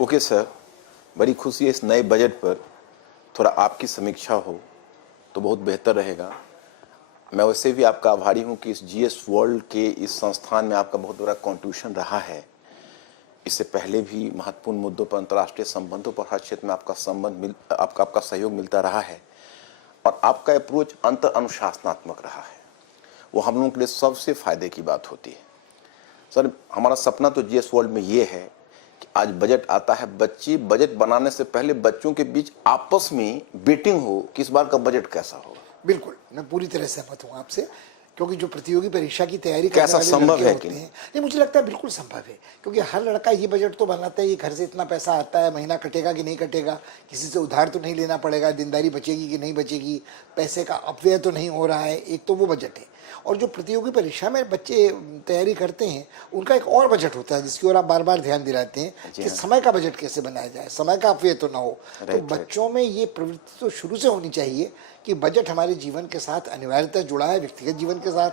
Okay sir, बड़ी खुशी है इस नए बजट पर थोड़ा आपकी समीक्षा हो तो बहुत बेहतर रहेगा। मैं वैसे भी आपका आभारी हूं कि इस जीएस वर्ल्ड के इस संस्थान में आपका बहुत बड़ा कंट्रीब्यूशन रहा है। इससे पहले भी महत्वपूर्ण मुद्दों पर, अंतर्राष्ट्रीय संबंधों पर हर क्षेत्र में आपका सहयोग मिलता रहा है और आपका अप्रोच अंतर अनुशासनात्मक रहा है। वो हम लोगों के लिए सबसे फायदे की बात होती है। सर, हमारा सपना तो जीएस वर्ल्ड में ये है कि आज बजट आता है, बच्चे बजट बनाने से पहले बच्चों के बीच आपस में बेटिंग हो कि इस बार का बजट कैसा होगा। बिल्कुल, मैं पूरी तरह सहमत हूँ आपसे, क्योंकि जो प्रतियोगी परीक्षा की तैयारी करने कैसा वाले संभव लड़के है होते कि हैं, ये मुझे लगता है बिल्कुल संभव है, क्योंकि हर लड़का ये बजट तो बनाता है, ये घर से इतना पैसा आता है, महीना कटेगा कि नहीं कटेगा, किसी से उधार तो नहीं लेना पड़ेगा, देनदारी बचेगी कि नहीं बचेगी, पैसे का अपव्यय तो नहीं हो रहा है, एक तो वो बजट है। और जो प्रतियोगी परीक्षा में बच्चे तैयारी करते हैं, उनका एक और बजट होता है जिसकी ओर आप बार बार ध्यान दिलाते हैं कि समय का बजट कैसे बनाया जाए, समय का अपव्यय तो ना हो। तो बच्चों में ये प्रवृत्ति तो शुरू से होनी चाहिए कि बजट हमारे जीवन के साथ अनिवार्यतः जुड़ा है, व्यक्तिगत जीवन के साथ,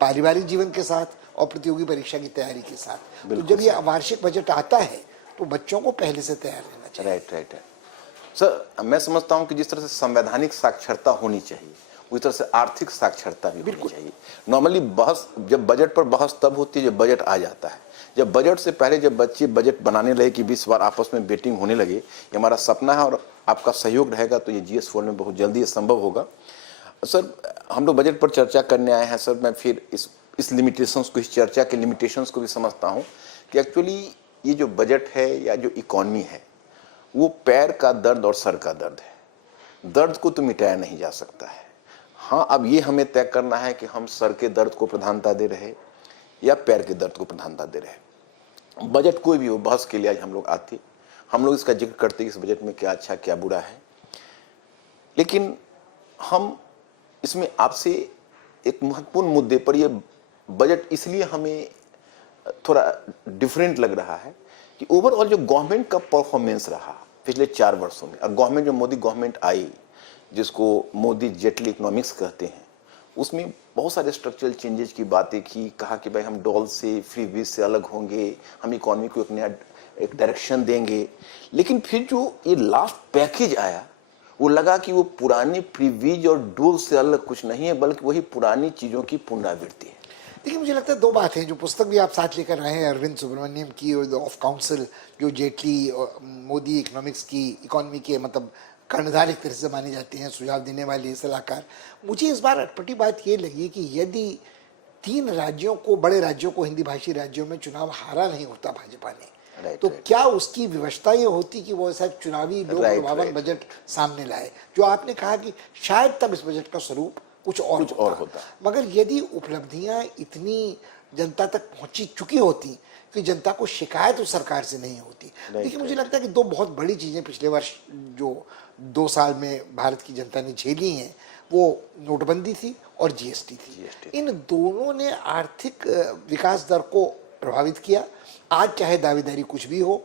पारिवारिक जीवन के साथ और प्रतियोगी परीक्षा की तैयारी के साथ। तो जब ये वार्षिक बजट आता है तो बच्चों को पहले से तैयार रहना चाहिए। राइट। सर, मैं समझता हूं कि जिस तरह से संवैधानिक साक्षरता होनी चाहिए, उसी तरह से आर्थिक साक्षरता भी होनी चाहिए। नॉर्मली जब बजट पर बहस तब होती है जब बजट आ जाता है। जब बजट से पहले जब बच्चे बजट बनाने लगे कि 20 बार आपस में बेटिंग होने लगे, ये हमारा सपना है और आपका सहयोग रहेगा तो ये जीएस वर्ल्ड में बहुत जल्दी ये संभव होगा। सर, हम लोग बजट पर चर्चा करने आए हैं। सर, मैं फिर इस लिमिटेशंस को, इस चर्चा के लिमिटेशंस को भी समझता हूँ कि एक्चुअली ये जो बजट है या जो इकॉनमी है, वो पैर का दर्द और सर का दर्द है। दर्द को तो मिटाया नहीं जा सकता है। हाँ, अब ये हमें तय करना है कि हम सर के दर्द को प्रधानता दे रहे या पैर के दर्द को प्रधानता दे रहे। बजट कोई भी हो, बहस के लिए आज हम लोग आते, हम लोग इसका जिक्र करते कि इस बजट में क्या अच्छा क्या बुरा है, लेकिन हम इसमें आपसे एक महत्वपूर्ण मुद्दे पर, यह बजट इसलिए हमें थोड़ा डिफरेंट लग रहा है कि ओवरऑल जो गवर्नमेंट का परफॉर्मेंस रहा पिछले 4 वर्षों में, और गवर्नमेंट जो मोदी गवर्नमेंट आई, जिसको मोदी जेटली इकोनॉमिक्स कहते हैं, उसमें बहुत सारे स्ट्रक्चरल चेंजेस की बातें की, कहा कि भाई हम डॉलर से, फ्री वीज से अलग होंगे, हम इकोनॉमी को एक नया एक डायरेक्शन देंगे। लेकिन फिर जो ये लास्ट पैकेज आया, वो लगा कि वो पुरानी प्रीवीज और डोल से अलग कुछ नहीं है, बल्कि वही पुरानी चीजों की पुनरावृत्ति है। देखिए, मुझे लगता है दो बातें, जो पुस्तक भी आप साथ लेकर आए हैं अरविंद सुब्रमण्यम की और ऑफ काउंसिल, जो जेटली और मोदी इकोनॉमिक्स की, इकोनॉमी के मतलब कर्णधार एक तरह से माने जाते हैं, सुझाव देने वाले सलाहकार। मुझे इस बार अटपटी बात ये लगी कि यदि 3 राज्यों को, बड़े राज्यों को, हिंदी भाषी राज्यों में चुनाव हारा नहीं होता भाजपा ने, तो क्या उसकी विवशता ये होती कि वो ऐसा चुनावी लोक प्रभावन बजट सामने लाए, जो आपने कहा कि शायद तब इस बजट का स्वरूप कुछ और होता। मगर यदि उपलब्धियां इतनी जनता तक पहुंची चुकी होती कि जनता को शिकायत उस सरकार से नहीं होती। देखिए, मुझे लगता है कि 2 बहुत बड़ी चीजें पिछले वर्ष जो 2 साल में भारत की जनता ने झेली हैं, वो नोटबंदी थी और जीएसटी थी। इन दोनों ने आर्थिक विकास दर को प्रभावित किया। आज चाहे दावेदारी कुछ भी हो,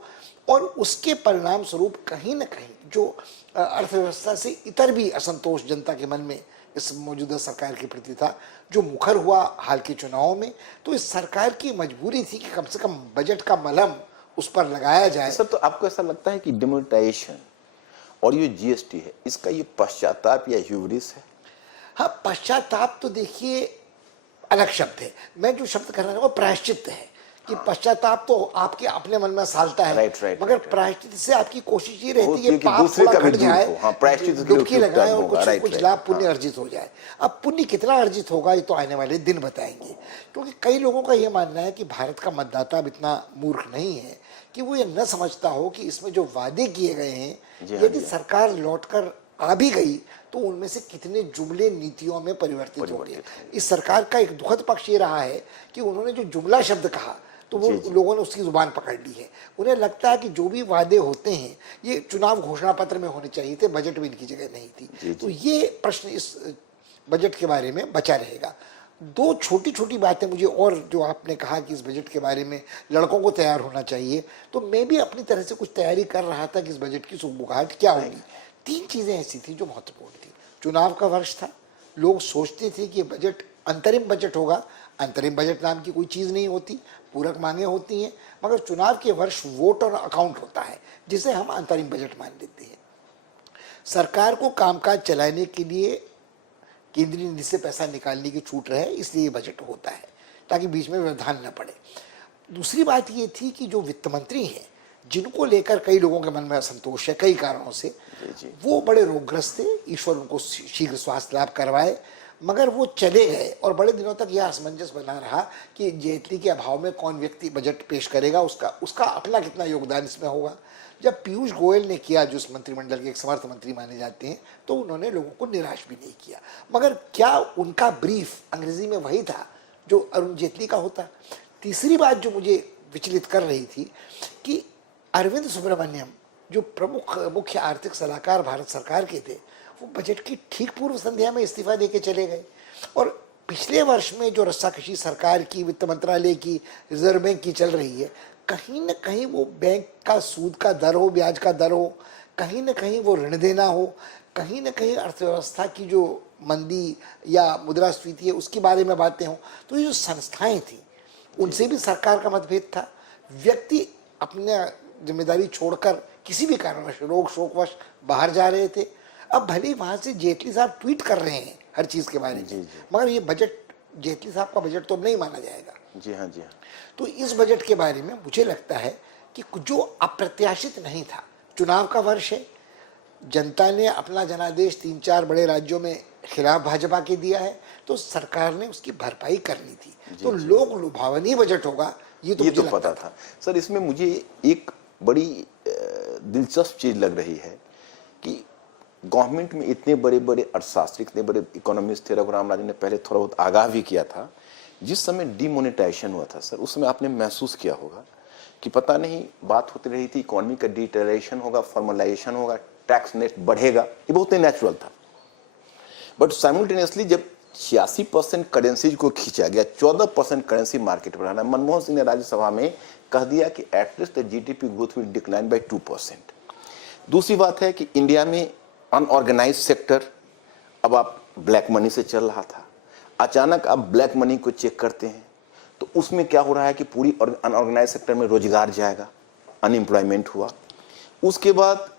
और उसके परिणाम स्वरूप कहीं ना कहीं जो अर्थव्यवस्था से इतर भी असंतोष जनता के मन में इस मौजूदा सरकार के प्रति था, जो मुखर हुआ हाल के चुनावों में, तो इस सरकार की मजबूरी थी कि कम से कम बजट का मलहम उस पर लगाया जाए। सर, तो आपको ऐसा लगता है कि डिमोनेटाइजेशन और ये जीएसटी है, इसका ये पश्चाताप या ह्यूब्रिस है? हाँ, पश्चाताप तो देखिए अलग शब्द है। मैं जो शब्द कहना चाहूँगा प्रायश्चित है कि पश्चाताप तो आपके अपने मन में सालता है, मगर प्रायश्चित से आपकी कोशिश ये रहती है कि पाप थोड़ा घट जाए, डुबकी लगाए और कुछ लाभ पुण्य अर्जित हो जाए। अब पुण्य कितना अर्जित होगा ये तो आने वाले दिन बताएंगे, क्योंकि कई लोगों का ये मानना है कि भारत का मतदाता अब इतना मूर्ख नहीं है कि वो ये न समझता हो कि इसमें जो वादे किए गए हैं, यदि सरकार लौटकर आ भी गई तो उनमें से कितने जुमले नीतियों में परिवर्तित होंगे। इस सरकार का एक दुखद पक्ष ये रहा है कि उन्होंने जो जुमला शब्द कहा तो वो लोगों ने उसकी जुबान पकड़ ली है। उन्हें लगता है कि जो भी वादे होते हैं ये चुनाव घोषणा पत्र में होने चाहिए थे, बजट में इनकी जगह नहीं थी। तो ये प्रश्न इस बजट के बारे में बचा रहेगा। 2 छोटी छोटी बातें मुझे, और जो आपने कहा कि इस बजट के बारे में लड़कों को तैयार होना चाहिए, तो मैं भी अपनी तरह से कुछ तैयारी कर रहा था कि इस बजट की सुगबुगाहट क्या होगी। 3 चीजें ऐसी थी जो महत्वपूर्ण थी। चुनाव का वर्ष था, लोग सोचते थे कि बजट अंतरिम बजट होगा, अंतरिम बजट नाम की कोई चीज़ नहीं होती, पूरक मांगे होती हैं, मगर चुनाव के वर्ष वोट और अकाउंट होता है जिसे हम अंतरिम बजट मान लेते हैं। सरकार को कामकाज चलाने के लिए केंद्रीय निधि से पैसा निकालने की छूट रहे, इसलिए ये बजट होता है ताकि बीच में व्यवधान न पड़े। दूसरी बात ये थी कि जो वित्त मंत्री हैं, जिनको लेकर कई लोगों के मन में असंतोष है कई कारणों से, वो बड़े रोगग्रस्त थे, ईश्वर उनको शीघ्र स्वास्थ्य लाभ करवाए, मगर वो चले गए और बड़े दिनों तक यह असमंजस बना रहा कि जेटली के अभाव में कौन व्यक्ति बजट पेश करेगा, उसका अपना कितना योगदान इसमें होगा। जब पीयूष गोयल ने किया, जो इस मंत्रिमंडल के एक समर्थ मंत्री माने जाते हैं, तो उन्होंने लोगों को निराश भी नहीं किया। मगर क्या उनका ब्रीफ अंग्रेजी में वही था जो अरुण जेटली का होता? तीसरी बात जो मुझे विचलित कर रही थी कि अरविंद सुब्रमण्यम, जो प्रमुख मुख्य आर्थिक सलाहकार भारत सरकार के थे, वो बजट की ठीक पूर्व संध्या में इस्तीफा देके चले गए। और पिछले वर्ष में जो रस्साकशी सरकार की, वित्त मंत्रालय की, रिजर्व बैंक की चल रही है, कहीं न कहीं वो बैंक का सूद का दर हो, ब्याज का दर हो, कहीं न कहीं वो ऋण देना हो, कहीं न कहीं अर्थव्यवस्था की जो मंदी या मुद्रास्फीति है उसके बारे में बातें हों, तो ये जो संस्थाएं थी उनसे भी सरकार का मतभेद था। व्यक्ति अपने जिम्मेदारी छोड़कर किसी भी कारणवश, रोग शोकवश बाहर जा रहे थे। अब भले ही वहाँ से जेटली साहब ट्वीट कर रहे हैं हर चीज़ के बारे में, मगर ये बजट जेटली साहब का बजट तो नहीं माना जाएगा। जी हाँ, जी हाँ। तो इस बजट के बारे में मुझे लगता है कि जो अप्रत्याशित नहीं था, चुनाव का वर्ष है, जनता ने अपना जनादेश 3-4 बड़े राज्यों में खिलाफ भाजपा के दिया है, तो सरकार ने उसकी भरपाई करनी थी। तो लोग लुभावनी बजट होगा, ये तो पता था सर। इसमें मुझे एक बड़ी दिलचस्प चीज लग रही है कि गवर्नमेंट में इतने बड़े बड़े अर्थशास्त्री, इतने बड़े इकोनॉमिस्ट थे, रघुराम राजन ने पहले थोड़ा बहुत आगाह भी किया था। जिस समय डिमोनेटाइजेशन हुआ था सर, उस समय आपने महसूस किया होगा कि पता नहीं बात होती रही थी इकोनॉमी का डिटेरेशन होगा, फॉर्मलाइजेशन होगा, टैक्स नेट बढ़ेगा, ये बहुत ही नेचुरल था। बट साइमल्टेनियसली जब 86% करेंसी को खींचा गया, 14% करेंसी मार्केट पर आना, मनमोहन सिंह ने राज्यसभा में कह दिया कि at least the GDP growth will decline by 2%। दूसरी बात है कि इंडिया में अनऑर्गेनाइज सेक्टर, अब आप ब्लैक मनी से चल रहा था, अचानक आप ब्लैक मनी को चेक करते हैं तो उसमें क्या हो रहा है कि पूरी अनऑर्गेनाइज सेक्टर में रोजगार जाएगा, अनएम्प्लॉयमेंट हुआ। उसके बाद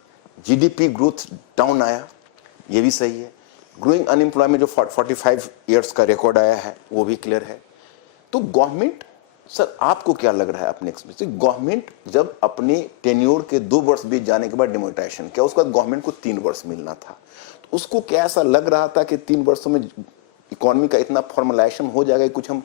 जीडीपी ग्रोथ डाउन आया, ये भी सही है। ग्रोइंग अनएम्प्लॉयमेंट जो 45 ईयर्स का रिकॉर्ड आया है वो भी क्लियर है। तो गवर्नमेंट, सर आपको क्या लग रहा है अपने एक्सपीरियंस, गवर्नमेंट जब अपने टेन्योर के 2 वर्ष बीत जाने के बाद डिमोनेटाइजेशन किया, उसके बाद गवर्नमेंट को 3 वर्ष मिलना था, तो उसको क्या ऐसा लग रहा था कि 3 वर्षों में इकोनॉमी का इतना फॉर्मलाइजेशन हो जाएगा, कुछ हम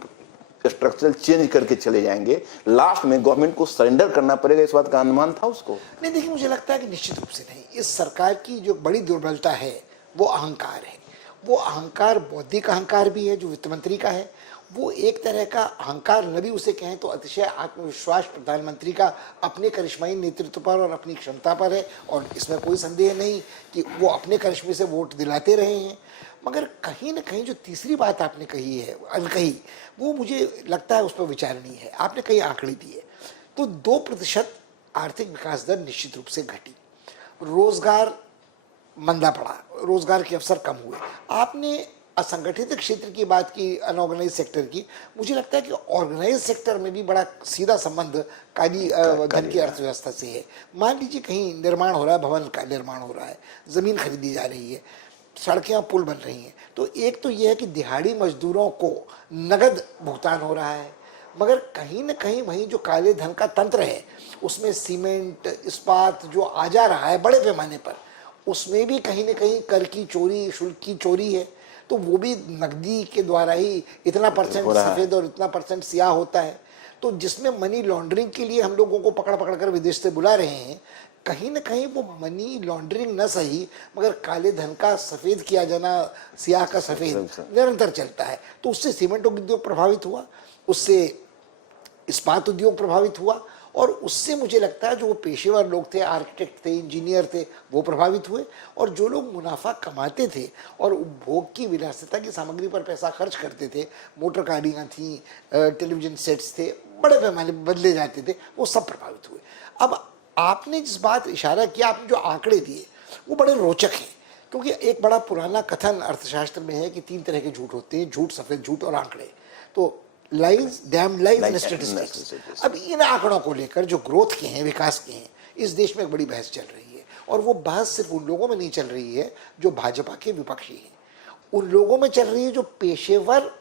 स्ट्रक्चरल चेंज करके चले जाएंगे, लास्ट में गवर्नमेंट को सरेंडर करना पड़ेगा, इस बात का अनुमान था उसको? नहीं, देखिए, मुझे लगता है कि निश्चित रूप से नहीं। इस सरकार की जो बड़ी दुर्बलता है वो अहंकार है। वो अहंकार बौद्धिक अहंकार भी है जो वित्त मंत्री का है, वो एक तरह का अहंकार न भी उसे कहें तो अतिशय आत्मविश्वास प्रधानमंत्री का अपने करिश्माई नेतृत्व पर और अपनी क्षमता पर है, और इसमें कोई संदेह नहीं कि वो अपने करिश्मे से वोट दिलाते रहे हैं। मगर कहीं न कहीं जो तीसरी बात आपने कही है, अनकही, वो मुझे लगता है उस पर विचारणीय है। आपने कई आंकड़े दिए, तो 2% आर्थिक विकास दर निश्चित रूप से घटी, रोजगार मंदा पड़ा, रोजगार के अवसर कम हुए। आपने असंगठित क्षेत्र की बात की, अनऑर्गेनाइज सेक्टर की, मुझे लगता है कि ऑर्गेनाइज सेक्टर में भी बड़ा सीधा संबंध काली धन की अर्थव्यवस्था से है। मान लीजिए कहीं निर्माण हो रहा है, भवन का निर्माण हो रहा है, ज़मीन खरीदी जा रही है, सड़कें पुल बन रही हैं, तो एक तो यह है कि दिहाड़ी मजदूरों को नगद भुगतान हो रहा है, मगर कहीं न कहीं वहीं जो काले धन का तंत्र है उसमें सीमेंट, इस्पात जो आ जा रहा है बड़े पैमाने पर, उसमें भी कहीं न कहीं कर की चोरी, शुल्क की चोरी है। तो वो भी नकदी के द्वारा ही इतना परसेंट सफ़ेद और इतना परसेंट स्याह होता है। तो जिसमें मनी लॉन्ड्रिंग के लिए हम लोगों को पकड़ पकड़ कर विदेश से बुला रहे हैं, कहीं न कहीं वो मनी लॉन्ड्रिंग न सही, मगर काले धन का सफ़ेद किया जाना, स्याह का सफ़ेद निरंतर चलता है। तो उससे सीमेंट उद्योग प्रभावित हुआ, उससे इस्पात उद्योग प्रभावित हुआ, और उससे मुझे लगता है जो वो पेशेवर लोग थे, आर्किटेक्ट थे, इंजीनियर थे, वो प्रभावित हुए। और जो लोग मुनाफा कमाते थे और उपभोग की विलासिता की सामग्री पर पैसा खर्च करते थे, मोटर गाड़ियाँ थीं, टेलीविजन सेट्स थे, बड़े पैमाने बदले जाते थे, वो सब प्रभावित हुए। अब आपने जिस बात इशारा किया, आपने जो आंकड़े दिए वो बड़े रोचक हैं, क्योंकि एक बड़ा पुराना कथन अर्थशास्त्र में है कि 3 तरह के झूठ होते हैं, झूठ, सफ़ेद झूठ और आंकड़े। तो lies dam lies Lies and and statistics. statistics। अब इन आंकड़ों को लेकर जो ग्रोथ के हैं, विकास के हैं, इस देश में एक बड़ी बहस चल रही है, और वो बहस सिर्फ उन लोगों में नहीं चल रही है जो भाजपा के विपक्षी हैं, उन लोगों में चल रही है जो पेशेवर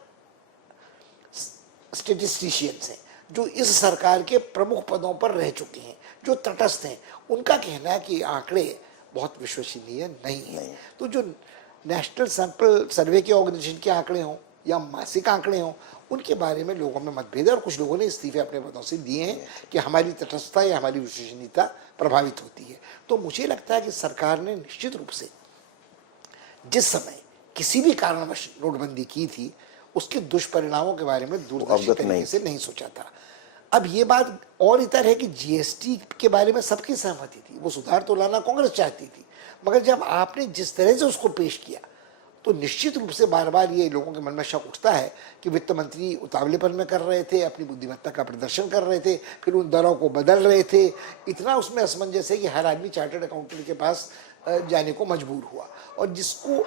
स्टेटिस्टिशियंस हैं, जो इस सरकार के प्रमुख पदों पर रह चुके हैं, जो तटस्थ हैं। उनका कहना है कि ये आंकड़े बहुत विश्वसनीय नहीं है। तो जो नेशनल सैंपल सर्वे के ऑर्गेनाइजेशन के आंकड़े हों या मासिक आंकड़े हों, उनके बारे में लोगों में मतभेद है, और कुछ लोगों ने इस्तीफे अपने पदों से दिए हैं कि हमारी तटस्थता या हमारी विश्वसनीयता प्रभावित होती है। तो मुझे लगता है कि सरकार ने निश्चित रूप से जिस समय किसी भी कारणवश नोटबंदी की थी, उसके दुष्परिणामों के बारे में दूरदर्शी तरीके से नहीं सोचा था। अब ये बात और इतर है कि जीएसटी के बारे में सबकी सहमति थी, वो सुधार तो लाना कांग्रेस चाहती थी, मगर जब आपने जिस तरह से उसको पेश किया तो निश्चित रूप से बार बार ये लोगों के मन में शक उठता है कि वित्त मंत्री उतावलेपन में कर रहे थे, अपनी बुद्धिमत्ता का प्रदर्शन कर रहे थे, फिर उन दरों को बदल रहे थे। इतना उसमें असमंजस है कि हर आदमी चार्टर्ड अकाउंटेंट के पास जाने को मजबूर हुआ, और जिसको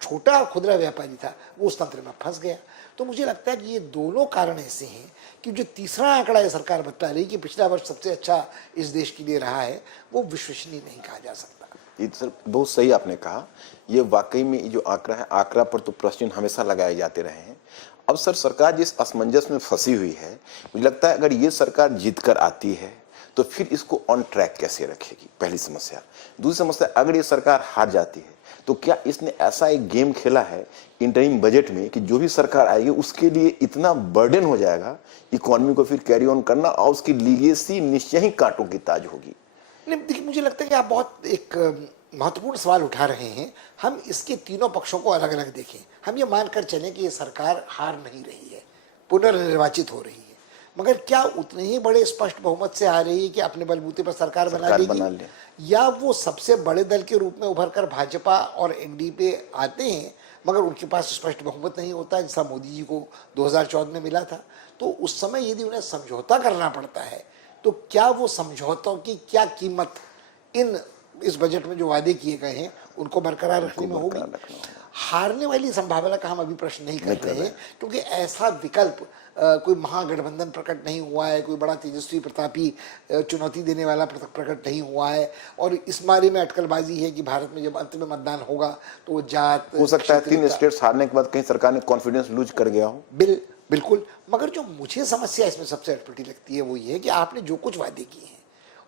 छोटा और खुदरा व्यापारी था वो उस तंत्र में फंस गया। तो मुझे लगता है कि ये दोनों कारण ऐसे हैं कि जो तीसरा आंकड़ा ये सरकार बता रही कि पिछला वर्ष सबसे अच्छा इस देश के लिए रहा है, वो विश्वसनीय नहीं कहा जा सकता। ये सर बहुत सही आपने कहा। ये वाकई में जो आंकड़ा है, आंकड़ा पर तो प्रश्न हमेशा लगाए जाते रहे हैं। अब सर सरकार जिस असमंजस में फंसी हुई है, मुझे लगता है अगर ये सरकार जीत कर आती है तो फिर इसको ऑन ट्रैक कैसे रखेगी, पहली समस्या। दूसरी समस्या, अगर ये सरकार हार जाती है तो क्या इसने ऐसा एक गेम खेला है इंटरिम बजट में कि जो भी सरकार आएगी उसके लिए इतना बर्डन हो जाएगा इकोनॉमी को फिर कैरी ऑन करना, और उसकी लीगेसी निश्चय ही कांटों की ताज होगी। नहीं, देखिए, मुझे लगता है कि आप बहुत एक महत्वपूर्ण सवाल उठा रहे हैं। हम इसके तीनों पक्षों को अलग अलग देखें। हम ये मानकर चलें कि ये सरकार हार नहीं रही है, पुनर्निर्वाचित हो रही है, मगर क्या उतने ही बड़े स्पष्ट बहुमत से आ रही है कि अपने बलबूते पर सरकार बना लेगी, या वो सबसे बड़े दल के रूप में उभरकर भाजपा और एनडीए पे आते हैं मगर उनके पास स्पष्ट बहुमत नहीं होता, जैसा मोदी जी को 2014 में मिला था। तो उस समय यदि उन्हें समझौता करना पड़ता है तो क्या वो समझौतों की क्या कीमत इस बजट में जो वादे किए गए हैं उनको बरकरार रखने में होगी। हारने वाली संभावना का हम अभी प्रश्न नहीं कर रहे हैं, क्योंकि ऐसा विकल्प कोई महागठबंधन प्रकट नहीं हुआ है, कोई बड़ा तेजस्वी प्रतापी चुनौती देने वाला प्रकट नहीं हुआ है, और इस बारे में अटकलबाजी है कि भारत में जब अंत में मतदान होगा तो वो जात हो सकता है 3 स्टेट्स हारने के बाद कहीं सरकार ने कॉन्फिडेंस लूज कर गया हो। बिल्कुल। मगर जो मुझे समस्या इसमें सबसे अटपटी लगती है वो ये है कि आपने जो कुछ वादे किए हैं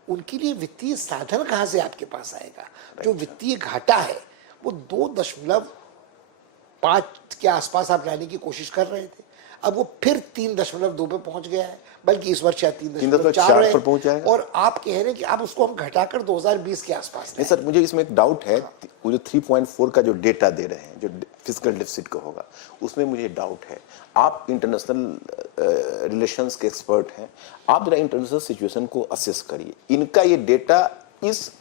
उनके लिए वित्तीय साधन कहाँ से आपके पास आएगा। जो वित्तीय घाटा है वो 2.5 के आसपास आप लाने की कोशिश कर रहे थे, अब वो फिर 3.2 पे पहुंच गया है, बल्कि इस वर्ष 3.4 पर पहुंच जाएगा। और आप कह रहे हैं कि अब उसको हम घटाकर 2020 के आसपास। नहीं सर, मुझे इसमें एक डाउट है। वो जो 3.4 का जो डेटा दे रहे हैं, जो फिजिकल डेफिसिट का होगा, उसमें मुझे डाउट है। आप इंटरनेशनल रिलेशंस के एक्सपर्ट हैं, आप जरा इंटरनेशनल सिचुएशन को असेस करिए। इनका ये डेटा इस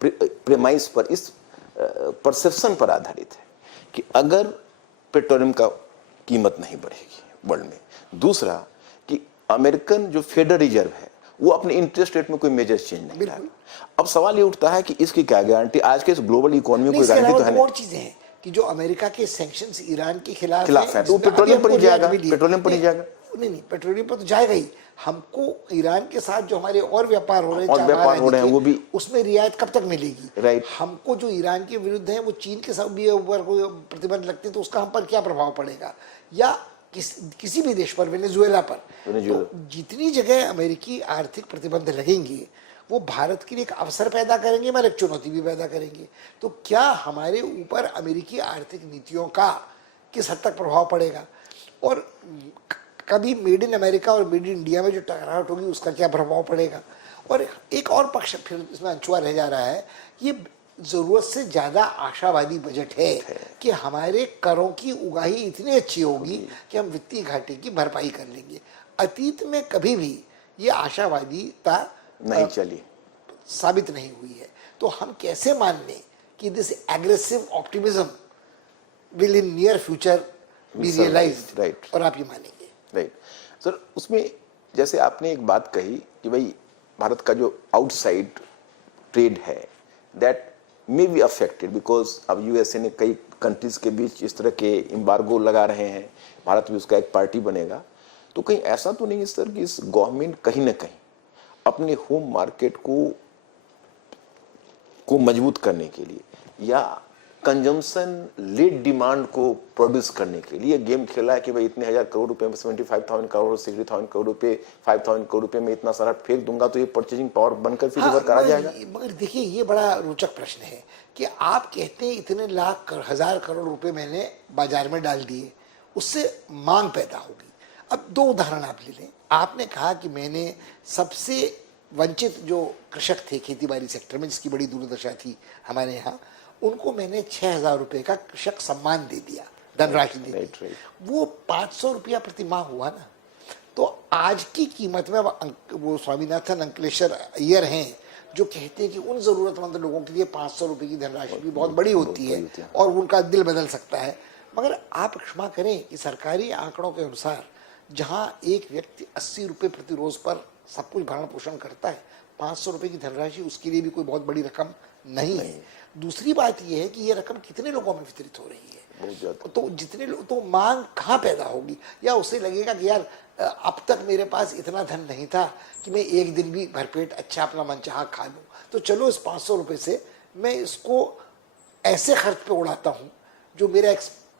प्रेमाइस पर, इस परसेप्शन पर आधारित है कि अगर पेट्रोलियम का कीमत नहीं बढ़ेगी वर्ल्ड में, दूसरा कि अमेरिकन जो फेडरल रिजर्व है वो अपने इंटरेस्ट रेट में कोई मेजर चेंज नहीं लाएगा। अब सवाल ये उठता है कि इसकी क्या गारंटी, आज के इस ग्लोबल इकोनॉमी को गारंटी तो है नहीं। और चीजें हैं कि जो अमेरिका के सैंक्शंस ईरान के खिलाफ है, तो पेट्रोलियम पर ही जाएगा, पेट्रोलियम पर ही जाएगा। नहीं, पेट्रोलियम पर तो जाएगा ही। हमको ईरान के साथ जो हमारे और व्यापार हो रहे हैं वो भी, उसमें रियायत कब तक मिलेगी। राइट। हमको जो ईरान के विरुद्ध है वो चीन के साथ भी ऊपर कोई प्रतिबंध लगते तो उसका हम पर क्या प्रभाव पड़ेगा, या किसी भी देश पर, वेनेजुएला पर। तो जितनी जगह अमेरिकी आर्थिक प्रतिबंध लगेंगे वो भारत के लिए एक अवसर पैदा करेंगे मगर एक चुनौती भी पैदा करेंगे। तो क्या हमारे ऊपर अमेरिकी आर्थिक नीतियों का किस हद तक प्रभाव पड़ेगा, और कभी मेड इन अमेरिका और मेड इन इंडिया में जो टकराहट होगी उसका क्या प्रभाव पड़ेगा। और एक और पक्ष फिर इसमें अनछुआ रह जा रहा है, ये जरूरत से ज्यादा आशावादी बजट है कि हमारे करों की उगाही इतनी अच्छी होगी कि हम वित्तीय घाटे की भरपाई कर लेंगे। अतीत में कभी भी ये आशावादीता नहीं चली, साबित नहीं हुई है। तो हम कैसे मान लें कि this aggressive optimism will in near future be realised, right, और आप ये मानेंगे। राइट सर, उसमें जैसे आपने एक बात कही कि भाई भारत का जो आउटसाइड ट्रेड है that may be affected because अब यूएसए ने कई कंट्रीज के बीच इस तरह के एम्बार्गो लगा रहे हैं, भारत भी उसका एक पार्टी बनेगा। तो कहीं ऐसा तो नहीं है सर कि इस गवर्नमेंट कहीं ना कहीं अपने होम मार्केट को मजबूत करने के लिए या कंजम्पशन लेड डिमांड को प्रोड्यूस करने के लिए गेम खेला है कि भाई इतने हजार करोड़ रुपए में 75,000 करोड़ 60,000 करोड़ रुपए 5,000 करोड़ रुपए में इतना सारा फेंक दूंगा तो ये परचेजिंग पावर बनकर फिर रिवर करा जाएगा। मगर देखिए ये बड़ा रोचक प्रश्न है कि आप कहते हैं इतने लाख हजार करोड़ रुपए मैंने बाजार में डाल दिए, उससे मांग पैदा होगी। अब दो उदाहरण आप ले लें। आपने कहा कि मैंने सबसे वंचित जो कृषक थे खेती बाड़ी सेक्टर में, जिसकी बड़ी दुर्दशा थी हमारे यहाँ, उनको मैंने 6,000 रुपए का कृषक सम्मान दे दिया, धनराशि दे दी। वो 500 रुपया प्रति माह हुआ ना। तो आज की कीमत में वो स्वामीनाथन अंकलेश्वर अय्यर हैं जो कहते हैं कि उन जरूरतमंद लोगों के लिए 500 रुपए की धनराशि भी बहुत बड़ी होती है और उनका दिल बदल सकता है। मगर आप क्षमा करें कि सरकारी आंकड़ों के अनुसार जहां एक व्यक्ति 80 रुपए प्रति रोज पर सब कुछ भरण पोषण करता है, 500 रुपए की धनराशि उसके लिए भी कोई बहुत बड़ी रकम नहीं है। दूसरी बात यह है कि ये रकम कितने लोगों में वितरित हो रही है, तो जितने तो मांग कहाँ पैदा होगी? या उसे लगेगा कि यार अब तक मेरे पास इतना धन नहीं था कि मैं एक दिन भी भरपेट अच्छा अपना मनचाहा खा लूं, तो चलो इस 500 रुपए से मैं इसको ऐसे खर्च पे उड़ाता हूं जो मेरा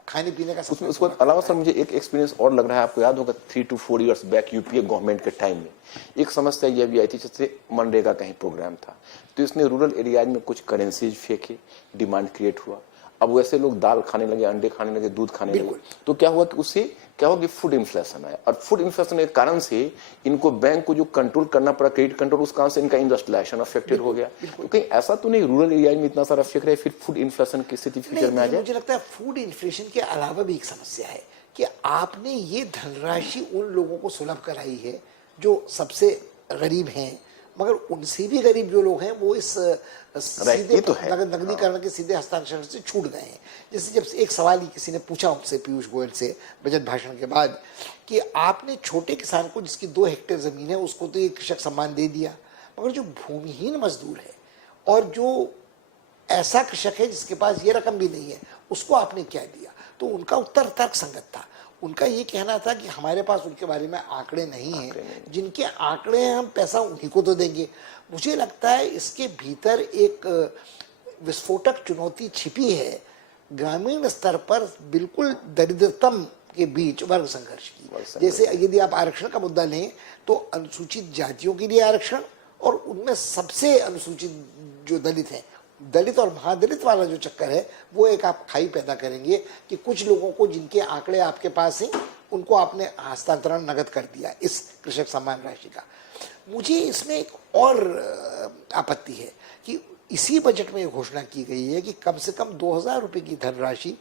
खाने पीने का सब। उसके अलावा सर मुझे एक एक्सपीरियंस और लग रहा है, आपको याद होगा 3 to 4 years back UPA government के टाइम में एक समस्या यह भी आई थी, जैसे मनरेगा का ही प्रोग्राम था तो इसने रूरल एरियाज में कुछ करेंसीज फेंके, डिमांड क्रिएट हुआ। अब वैसे लोग दाल खाने लगे, अंडे खाने लगे, दूध खाने लगे, तो क्या हुआ कि उससे क्या हुआ कि फूड इन्फ्लेशन आया और फूड इन्फ्लेशन के कारण से इनको बैंक को जो कंट्रोल करना पड़ा, क्रेडिट कंट्रोल, उस कारण से इनका इंडस्ट्रियलाइजेशन अफेक्टेड हो गया। तो कहीं ऐसा तो नहीं रूरल एरिया में इतना सारा फेंक रहे फिर फूड इन्फ्लेशन की स्थिति फ्यूचर में आ जाए? मुझे लगता है फूड इन्फ्लेशन के अलावा भी एक समस्या है कि आपने ये धनराशि उन लोगों को सुलभ कराई है जो सबसे गरीब हैं, मगर उनसे भी गरीब जो लोग हैं वो इस सीधे तो नगदीकरण के सीधे हस्तांतरण से छूट गए हैं। जैसे जब एक सवाल ही किसी ने पूछा उनसे, पीयूष गोयल से, बजट भाषण के बाद, कि आपने छोटे किसान को जिसकी 2 हेक्टेयर जमीन है उसको तो ये कृषक सम्मान दे दिया, मगर जो भूमिहीन मजदूर है और जो ऐसा कृषक है जिसके पास ये रकम भी नहीं है उसको आपने क्या दिया? तो उनका उत्तर तर्कसंगत था। उनका ये कहना था कि हमारे पास उनके बारे में आंकड़े नहीं हैं, जिनके आंकड़े हैं हम पैसा उन्हीं को तो देंगे। मुझे लगता है इसके भीतर एक विस्फोटक चुनौती छिपी है ग्रामीण स्तर पर बिल्कुल दरिद्रतम के बीच वर्ग संघर्ष की। जैसे यदि आप आरक्षण का मुद्दा लें तो अनुसूचित जातियों के लिए आरक्षण, और उनमें सबसे अनुसूचित जो दलित हैं, दलित और महादलित वाला जो चक्कर है वो एक आप खाई पैदा करेंगे कि कुछ लोगों को जिनके आंकड़े आपके पास हैं उनको आपने हस्तांतरण नगद कर दिया इस कृषक सम्मान राशि का। मुझे इसमें एक और आपत्ति है कि इसी बजट में ये घोषणा की गई है कि कम से कम 2,000 रुपए की धनराशि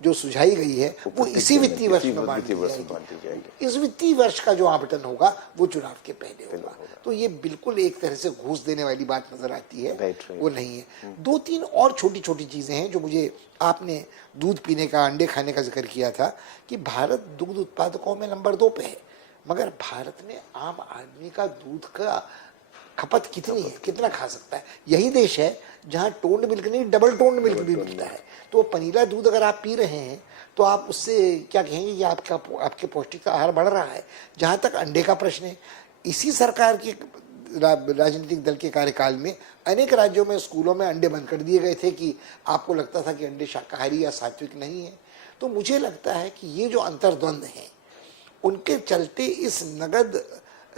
जो सुझाई गई है वो इसी वित्तीय वर्ष में बांटी जाएगी। इस वित्तीय वर्ष का जो आवंटन होगा वो चुनाव के पहले होगा। तो ये बिल्कुल एक तरह से घूस देने वाली बात नजर आती है, वो नहीं है। 2-3 और छोटी छोटी चीजें हैं जो मुझे, आपने दूध पीने का, अंडे खाने का जिक्र किया था कि भारत दुग्ध उत्पादकों में नंबर 2 पे है, मगर भारत में आम आदमी का दूध का खपत कितनी है, कितना खा सकता है? यही देश है जहां टोन्ड मिल्क नहीं डबल टोन्ड मिल्क भी मिलता है। तो पनीला दूध अगर आप पी रहे हैं तो आप उससे क्या कहेंगे कि आपके पौष्टिक आहार बढ़ रहा है। जहां तक अंडे का प्रश्न है, इसी सरकार के राजनीतिक दल के कार्यकाल में अनेक राज्यों में स्कूलों में अंडे बंद कर दिए गए थे कि आपको लगता था कि अंडे शाकाहारी या सात्विक नहीं है। तो मुझे लगता है कि ये जो अंतर्द्वंद है उनके चलते इस नगद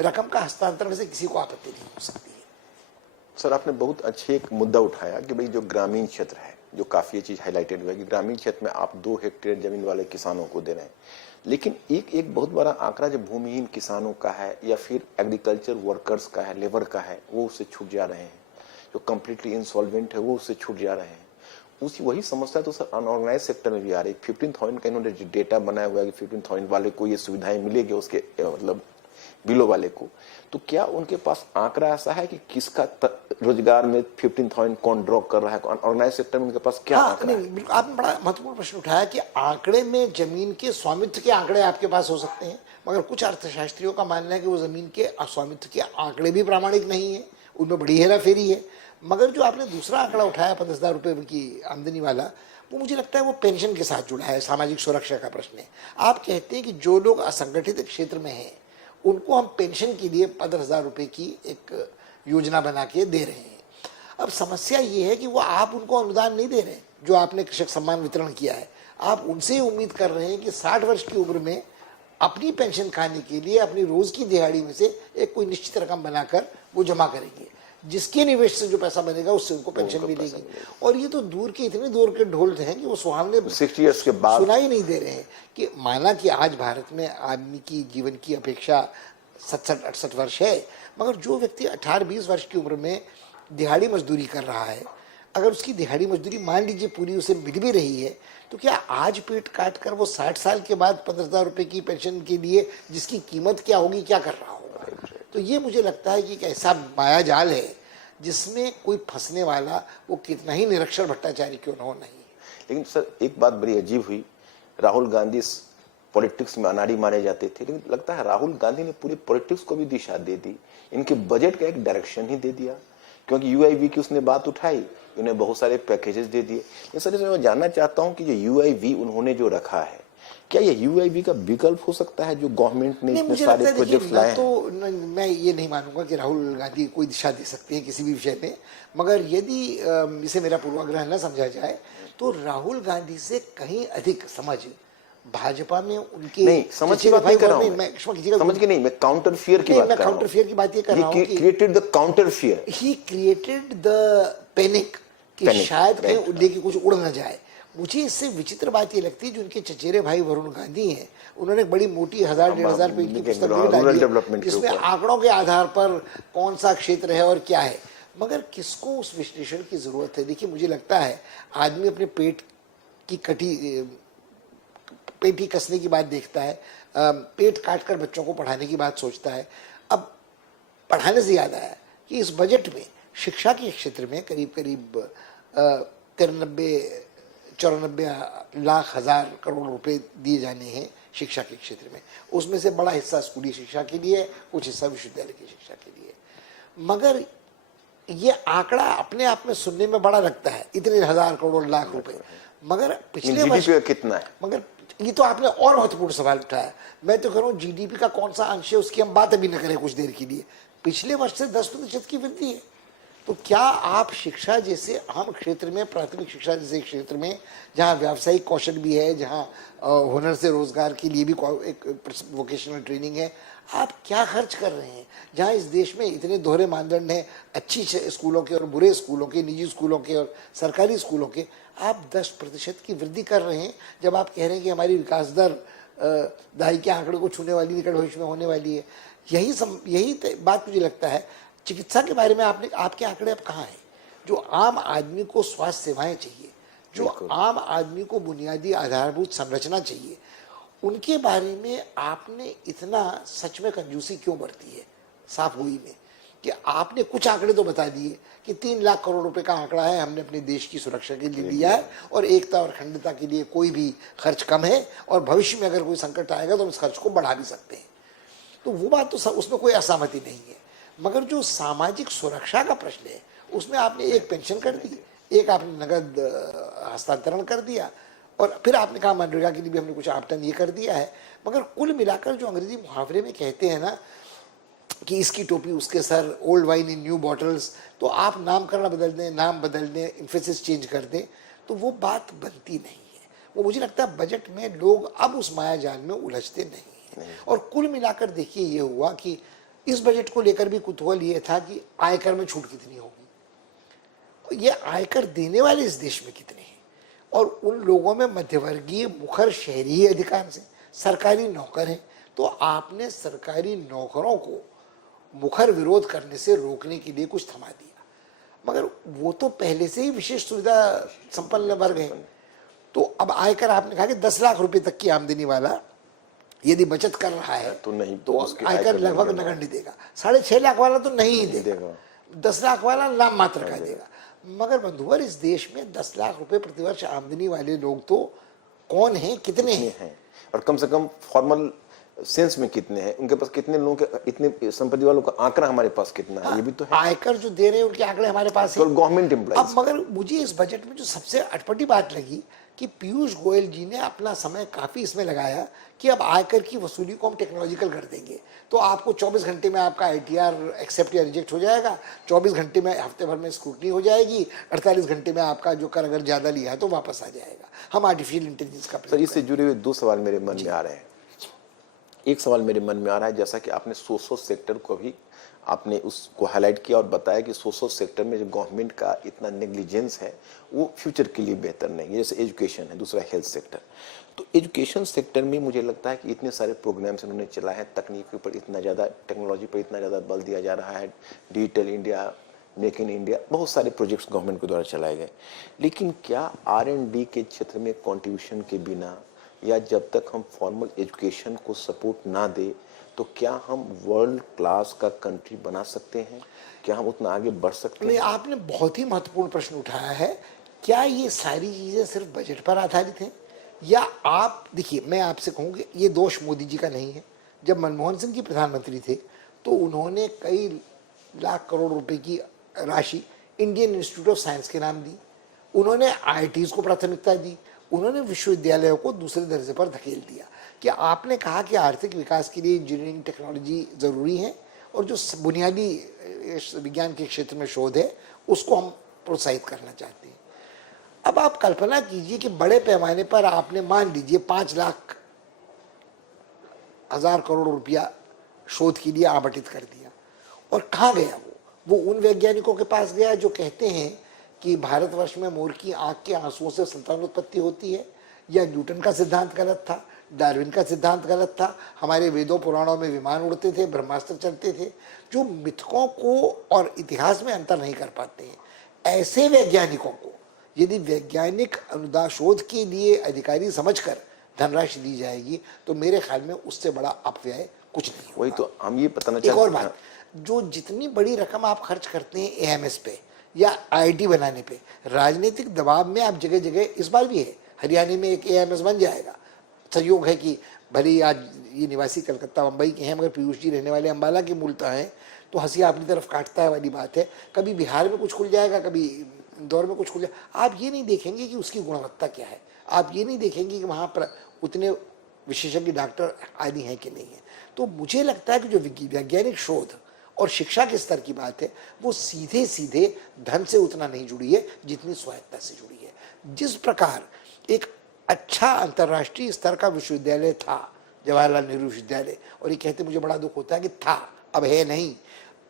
रकम का हस्तांतरण से किसी को आपत्ति नहीं हो सकती है। सर आपने बहुत अच्छे एक मुद्दा उठाया कि भाई जो ग्रामीण क्षेत्र है, जो काफी ये चीज हाईलाइटेड हुआ है कि ग्रामीण क्षेत्र में आप 2 हेक्टेयर जमीन वाले किसानों को दे रहे हैं, लेकिन एक बहुत बड़ा आंकड़ा जो भूमिहीन किसानोन का है या फिर एग्रीकल्चर वर्कर्स का है, लेबर का है, वो उससे छूट जा रहे हैं। जो कम्प्लीटली इंसॉल्वेंट है वो उससे छूट जा रहे हैं। उसी वही समस्या तो सर अनऑर्गेनाइज सेक्टर में भी आ रही है। 15,000 का इन्होंने डेटा बनाया हुआ है कि 15,000 वाले को ये सुविधाएं मिलेगी, उसके मतलब बिलो वाले को। तो क्या उनके पास आंकड़ा ऐसा है कि किसका रोजगार में 15,000 कौन ड्रॉप कर रहा है? ऑर्गेनाइज सेक्टर में उनके पास क्या आंकड़ा है? आपने बड़ा महत्वपूर्ण प्रश्न उठाया कि आंकड़े में जमीन के स्वामित्व के आंकड़े आपके पास हो सकते हैं, मगर कुछ अर्थशास्त्रियों का मानना है कि वो जमीन के स्वामित्व के आंकड़े भी प्रामाणिक नहीं है, उनमें बड़ी हेराफेरी है। मगर जो आपने दूसरा आंकड़ा उठाया 50,000 रुपए की आमदनी वाला, वो मुझे लगता है वो पेंशन के साथ जुड़ा है, सामाजिक सुरक्षा का प्रश्न है। आप कहते हैं कि जो लोग असंगठित क्षेत्र में हैं उनको हम पेंशन के लिए 15,000 रुपये की एक योजना बना के दे रहे हैं। अब समस्या ये है कि वो आप उनको अनुदान नहीं दे रहे हैं, जो आपने कृषक सम्मान वितरण किया है। आप उनसे उम्मीद कर रहे हैं कि 60 वर्ष की उम्र में अपनी पेंशन खाने के लिए अपनी रोज की दिहाड़ी में से एक कोई निश्चित रकम बनाकर वो जमा करेंगे, जिसके निवेश से जो पैसा बनेगा उससे उनको पेंशन मिलेगी। और ये तो दूर के इतने दूर के ढोल हैं कि वो सुहावने 60 ईयर्स के बाद सुनाई नहीं दे रहे हैं। कि माना कि आज भारत में आदमी की जीवन की अपेक्षा 67-68 वर्ष है, मगर जो व्यक्ति 18-20 वर्ष की उम्र में दिहाड़ी मजदूरी कर रहा है, अगर उसकी दिहाड़ी मजदूरी मान लीजिए पूरी उसे मिल भी रही है, तो क्या आज पेट काट कर वो 60 साल के बाद 15,000 रुपये की पेंशन के लिए जिसकी कीमत क्या होगी, क्या कर रहा होगा? तो ये मुझे लगता है कि एक ऐसा माया जाल है जिसमें कोई फंसने वाला वो कितना ही निरक्षर भट्टाचार्य क्यों न हो नहीं। लेकिन सर एक बात बड़ी अजीब हुई, राहुल गांधी पॉलिटिक्स में अनाड़ी माने जाते थे, लेकिन लगता है राहुल गांधी ने पूरी पॉलिटिक्स को भी दिशा दे दी, इनके बजट का एक डायरेक्शन ही दे दिया। क्योंकि यूआईवी की उसने बात उठाई, उन्हें बहुत सारे पैकेजेस दे दिए। सर इसमें मैं जानना चाहता हूं कि जो यूआईवी उन्होंने जो रखा है, क्या ये यूआईवी का विकल्प हो सकता है जो गवर्नमेंट ने इतने सारे प्रोजेक्ट्स लाए हैं? तो मैं ये नहीं मानूंगा कि राहुल गांधी कोई दिशा दे सकते हैं किसी भी विषय में, मगर यदि इसे मेरा पूर्वाग्रह न समझा जाए तो राहुल गांधी से कहीं अधिक समझ भाजपा में उनके नहीं, समझ की बात नहीं कर रहा हूं मैं, समझ के नहीं, मैं काउंटर फियर की बात कर रहा हूं। काउंटर फियर की बात ये कर रहा हूं कि created the counter fear, he created the panic कि शायद कहीं उड़ने की कुछ उड़ न जाए। मुझे इससे विचित्र बात ये लगती है जो उनके चचेरे भाई वरुण गांधी हैं, उन्होंने बड़ी मोटी 1000-1500 पेज की पुस्तक डाली जिसमें आंकड़ों के आधार पर कौन सा क्षेत्र है और क्या है, मगर किसको उस विश्लेषण की जरूरत है? देखिए मुझे लगता है आदमी अपने पेट ही कसने की बात देखता है, पेट काट कर बच्चों को पढ़ाने की बात सोचता है। अब पढ़ाने से याद आया कि इस बजट में शिक्षा के क्षेत्र में करीब 93-94 लाख हजार करोड़ रुपए दिए जाने हैं शिक्षा के क्षेत्र में। उसमें से बड़ा हिस्सा स्कूली शिक्षा के लिए, कुछ हिस्सा विश्वविद्यालय की शिक्षा के लिए। मगर ये आंकड़ा अपने आप में सुनने में बड़ा लगता है, इतने हजार करोड़ लाख रुपए, मगर पिछले वर्ष कितना है? मगर ये तो आपने और महत्वपूर्ण सवाल उठाया। मैं तो कह रहा हूँ जीडीपी का कौन सा अंश है उसकी हम बात अभी न करें कुछ देर के लिए। पिछले वर्ष से 10% की वृद्धि है। तो क्या आप शिक्षा जैसे अहम क्षेत्र में, प्राथमिक शिक्षा जैसे क्षेत्र में जहाँ व्यावसायिक कौशल भी है, जहाँ हुनर से रोजगार के लिए भी एक वोकेशनल ट्रेनिंग है, आप क्या खर्च कर रहे हैं? जहाँ इस देश में इतने दोहरे मानदंड हैं, अच्छी स्कूलों के और बुरे स्कूलों के, निजी स्कूलों के और सरकारी स्कूलों के, आप 10% की वृद्धि कर रहे हैं, जब आप कह रहे हैं कि हमारी विकास दर दहाई के आंकड़े को छूने वाली, निकट भविष्य में होने वाली है। यही बात मुझे लगता है। चिकित्सा के बारे में आपके आंकड़े अब कहाँ हैं? जो आम आदमी को स्वास्थ्य सेवाएं चाहिए, जो आम आदमी को बुनियादी आधारभूत संरचना चाहिए, उनके बारे में आपने इतना सच में कंजूसी क्यों बरती है? साफ गोई में कि आपने कुछ आंकड़े तो बता दिए कि 3 लाख करोड़ रुपए का आंकड़ा है हमने अपने देश की सुरक्षा के लिए लिया है, और एकता और अखंडता के लिए कोई भी खर्च कम है, और भविष्य में अगर कोई संकट आएगा तो हम इस खर्च को बढ़ा भी सकते हैं। तो वो बात तो उसमें कोई असहमति नहीं है, मगर जो सामाजिक सुरक्षा का प्रश्न है उसमें आपने एक पेंशन कर दी, एक आपने नगद हस्तांतरण कर दिया, और फिर आपने कहा मनरेगा के लिए भी हमने कुछ आवंटन ये कर दिया है। मगर कुल मिलाकर जो अंग्रेजी मुहावरे में कहते हैं ना कि इसकी टोपी उसके sir, old wine in new bottles, तो आप नामकरण बदल दें, नाम बदल दें, इन्फोसिस चेंज कर दें, तो वो बात बनती नहीं है। वो मुझे लगता है बजट में लोग अब उस माया जाल में उलझते नहीं हैं। और कुल मिलाकर देखिए ये हुआ कि इस बजट को लेकर भी कुतूहल ये था कि आयकर में छूट कितनी होगी, ये आयकर देने वाले इस देश में कितने हैं, और उन लोगों में मध्यवर्गीय मुखर शहरी ही अधिकांश हैं, सरकारी नौकर हैं। तो आपने सरकारी नौकरों को मुखर विरोध करने से रोकने के लिए कुछ थमा दिया, मगर वो तो पहले से ही विशेष सुविधा संपन्न वर्ग है। तो अब आयकर आपने कहा कि 10 लाख रुपए तक की आमदनी वाला यदि बचत कर रहा है तो नहीं, तो आयकर लगभग नगद नहीं देगा। 6.5 लाख वाला तो नहीं ही देगा, 10 लाख वाला नाम मात्र का देगा। मगर बंधुवर इस देश में 10 लाख रुपए प्रतिवर्ष आमदनी वाले लोग तो कौन हैं, कितने हैं? और कम से कम फॉर्मल सेंस में कितने हैं, उनके पास कितने लोगों के, इतने संपत्ति वालों का आंकड़ा हमारे पास कितना है, ये भी तो है। आयकर जो दे रहे हैं उनके आंकड़े हमारे पास है। तो गवर्नमेंट अब एम्प्लॉइज। मगर मुझे इस बजट में जो सबसे अटपटी बात लगी कि पीयूष गोयल जी ने अपना समय काफी इसमें लगाया कि अब आयकर की वसूली को हम टेक्नोलॉजिकल कर देंगे, तो आपको 24 घंटे में आपका आईटीआर एक्सेप्ट या रिजेक्ट हो जाएगा, 24 घंटे में, हफ्ते भर में स्क्रूटनी हो जाएगी, 48 घंटे में आपका जो कर अगर ज्यादा लिया है तो वापस आ जाएगा। हम आर्टिफिशियल इंटेलिजेंस का सर, इससे जुड़े हुए दो सवाल मेरे मन में आ रहे हैं। एक सवाल मेरे मन में आ रहा है, जैसा कि आपने सोशल सेक्टर को भी आपने उसको हाईलाइट किया और बताया कि सोशल सेक्टर में जो गवर्नमेंट का इतना नेग्लिजेंस है वो फ्यूचर के लिए बेहतर नहीं है। जैसे एजुकेशन है, दूसरा हेल्थ सेक्टर। तो एजुकेशन सेक्टर में मुझे लगता है कि इतने सारे प्रोग्राम्स उन्होंने चलाए हैं, तकनीक पर इतना ज़्यादा, टेक्नोलॉजी पर इतना ज़्यादा बल दिया जा रहा है, digital India, make in India, बहुत सारे प्रोजेक्ट्स गवर्नमेंट के द्वारा चलाए गए। लेकिन क्या R&D के क्षेत्र में कॉन्ट्रीब्यूशन के बिना, या जब तक हम फॉर्मल एजुकेशन को सपोर्ट ना दे, तो क्या हम वर्ल्ड क्लास का कंट्री बना सकते हैं? क्या हम उतना आगे बढ़ सकते नहीं, हैं? आपने बहुत ही महत्वपूर्ण प्रश्न उठाया है। क्या ये सारी चीजें सिर्फ बजट पर आधारित हैं, या आप देखिए, मैं आपसे कहूँगी ये दोष मोदी जी का नहीं है। जब मनमोहन सिंह जी प्रधानमंत्री थे तो उन्होंने कई लाख करोड़ रुपए की राशि इंडियन इंस्टीट्यूट ऑफ साइंस के नाम दी, उन्होंने IITs को प्राथमिकता दी, उन्होंने विश्वविद्यालयों को दूसरे दर्जे पर धकेल दिया। कि आपने कहा कि आर्थिक विकास के लिए इंजीनियरिंग टेक्नोलॉजी ज़रूरी है और जो बुनियादी विज्ञान के क्षेत्र में शोध है उसको हम प्रोत्साहित करना चाहते हैं। अब आप कल्पना कीजिए कि बड़े पैमाने पर आपने, मान लीजिए, 5,00,000 करोड़ रुपया शोध के लिए आवंटित कर दिया, और कहाँ गया वो उन वैज्ञानिकों के पास गया जो कहते हैं कि भारतवर्ष में मोर की आंख के आंसुओं से संतानोत्पत्ति होती है, या न्यूटन का सिद्धांत गलत था, डार्विन का सिद्धांत गलत था, हमारे वेदों पुराणों में विमान उड़ते थे, ब्रह्मास्त्र चलते थे, जो मिथकों को और इतिहास में अंतर नहीं कर पाते हैं। ऐसे वैज्ञानिकों को यदि वैज्ञानिक अनुदान शोध के लिए अधिकारी समझकर धनराशि दी जाएगी तो मेरे ख्याल में उससे बड़ा अपव्यय कुछ नहीं होगा। वही तो हम ये बताना एक चाहते और हैं। बात, जो जितनी बड़ी रकम आप खर्च करते हैं AMS पे या IIT बनाने पे, राजनीतिक दबाव में आप जगह जगह, इस बार भी है, हरियाणा में एक AMS बन जाएगा। संयोग है कि भले ही आज ये निवासी कलकत्ता मुंबई के हैं, मगर पीयूष जी रहने वाले अम्बाला के मूलतः हैं, तो हंसी अपनी तरफ काटता है वाली बात है। कभी बिहार में कुछ खुल जाएगा, कभी इंदौर में कुछ खुल जाएगा। आप ये नहीं देखेंगे कि उसकी गुणवत्ता क्या है, आप ये नहीं देखेंगे कि वहाँ पर उतने विशेषज्ञ डॉक्टर आदि हैं कि नहीं है। तो मुझे लगता है कि जो वैज्ञानिक शोध और शिक्षा के स्तर की बात है वो सीधे सीधे धन से उतना नहीं जुड़ी है जितनी स्वायत्तता से जुड़ी है। जिस प्रकार एक अच्छा अंतर्राष्ट्रीय स्तर का विश्वविद्यालय था जवाहरलाल नेहरू विश्वविद्यालय, और ये कहते मुझे बड़ा दुख होता है कि था, अब है नहीं,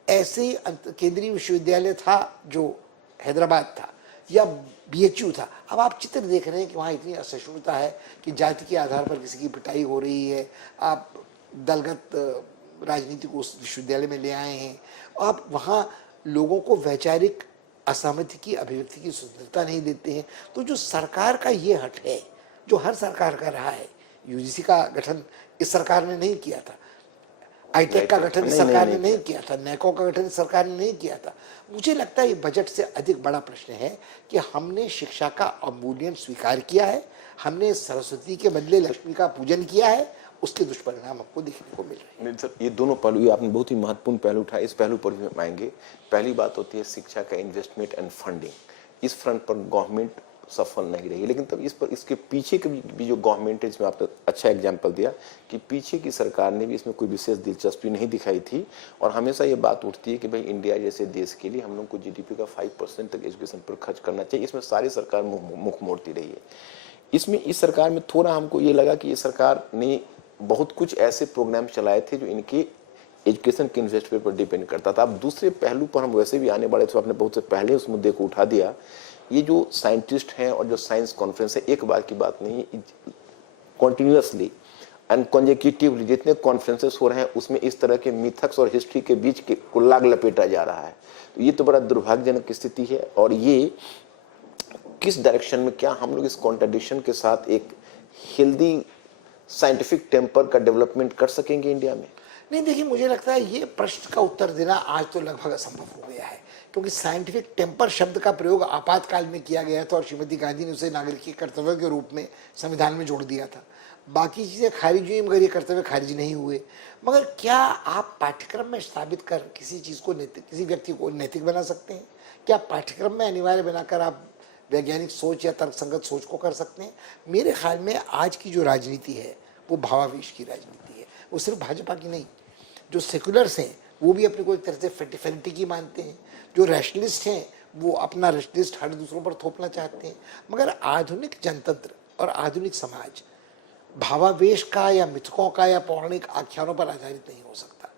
ऐसे ही केंद्रीय विश्वविद्यालय था जो हैदराबाद था, या BHU था। अब आप चित्र देख रहे हैं कि वहाँ इतनी असहिष्णुता है कि जाति के आधार पर किसी की पिटाई हो रही है, आप दलगत राजनीति को उस विश्वविद्यालय में ले आए हैं, आप वहाँ लोगों को वैचारिक असहमति की अभिव्यक्ति की स्वतंत्रता नहीं देते हैं। तो जो सरकार का ये हट है, जो हर सरकार का रहा है, UGC का गठन इस सरकार ने नहीं किया था, ITEC का गठन इस सरकार ने नहीं किया था, NACO का गठन इस सरकार ने नहीं किया था। मुझे लगता है ये बजट से अधिक बड़ा प्रश्न है कि हमने शिक्षा का अवमूल्यन स्वीकार किया है, हमने सरस्वती के बदले लक्ष्मी का पूजन किया है, उसके दुष्परिणाम हमको देखने को मिल रहे हैं। सर, ये दोनों पहलू, ये आपने बहुत ही महत्वपूर्ण पहलू उठाया, इस पहलू पर भी हम आएंगे। पहली बात होती है शिक्षा का इन्वेस्टमेंट एंड फंडिंग। इस फ्रंट पर गवर्नमेंट सफल नहीं रही, लेकिन तब इस पर, इसके पीछे की भी जो गवर्नमेंट है, इसमें आपने अच्छा एग्जाम्पल दिया कि पीछे की सरकार ने भी इसमें कोई विशेष दिलचस्पी नहीं दिखाई थी। और हमेशा ये बात उठती है कि भाई इंडिया जैसे देश के लिए हम लोग को GDP का 5% तक एजुकेशन पर खर्च करना चाहिए। इसमें सारी सरकार मुख मोड़ती रही है। इसमें इस सरकार में थोड़ा हमको ये लगा कि ये सरकार ने बहुत कुछ ऐसे प्रोग्राम चलाए थे जो इनके एजुकेशन के इन्वेस्टमेंट पर डिपेंड करता था। अब दूसरे पहलू पर हम वैसे भी आने वाले थे, आपने बहुत से पहले उस मुद्दे को उठा दिया। ये जो साइंटिस्ट हैं और जो साइंस कॉन्फ्रेंस है, एक बार की बात नहीं है, कॉन्टिन्यूसली एंड कॉन्जिक्यूटिवली जितने कॉन्फ्रेंसेस हो रहे हैं उसमें इस तरह के मिथक्स और हिस्ट्री के बीच के को लाग लपेटा जा रहा है। तो ये तो बड़ा दुर्भाग्यजनक स्थिति है। और ये किस डायरेक्शन में, क्या हम लोग इस कॉन्ट्रडिक्शन के साथ एक हेल्दी साइंटिफिक टेम्पर का डेवलपमेंट कर सकेंगे इंडिया में? नहीं, देखिए, मुझे लगता है ये प्रश्न का उत्तर देना आज तो लगभग असंभव हो गया है, क्योंकि साइंटिफिक टेम्पर शब्द का प्रयोग आपातकाल में किया गया था और श्रीमती गांधी ने उसे नागरिक के कर्तव्य के रूप में संविधान में जोड़ दिया था। बाकी चीज़ें खारिज हुई मगर ये कर्तव्य खारिज नहीं हुए। मगर क्या आप पाठ्यक्रम में साबित कर किसी चीज़ को नैतिक, किसी व्यक्ति को नैतिक बना सकते हैं? क्या पाठ्यक्रम में अनिवार्य बनाकर आप वैज्ञानिक सोच या तर्कसंगत सोच को कर सकते हैं? मेरे ख्याल में आज की जो राजनीति है वो भावावेश की राजनीति है, वो सिर्फ भाजपा की नहीं। जो सेकुलर्स हैं वो भी अपने को एक तरह से फेटिकी मानते हैं, जो रैशनलिस्ट हैं वो अपना रैशनलिस्ट हर दूसरों पर थोपना चाहते हैं। मगर आधुनिक जनतंत्र और आधुनिक समाज भावावेश का या मिथकों का या पौराणिक आख्यानों पर आधारित नहीं हो सकता।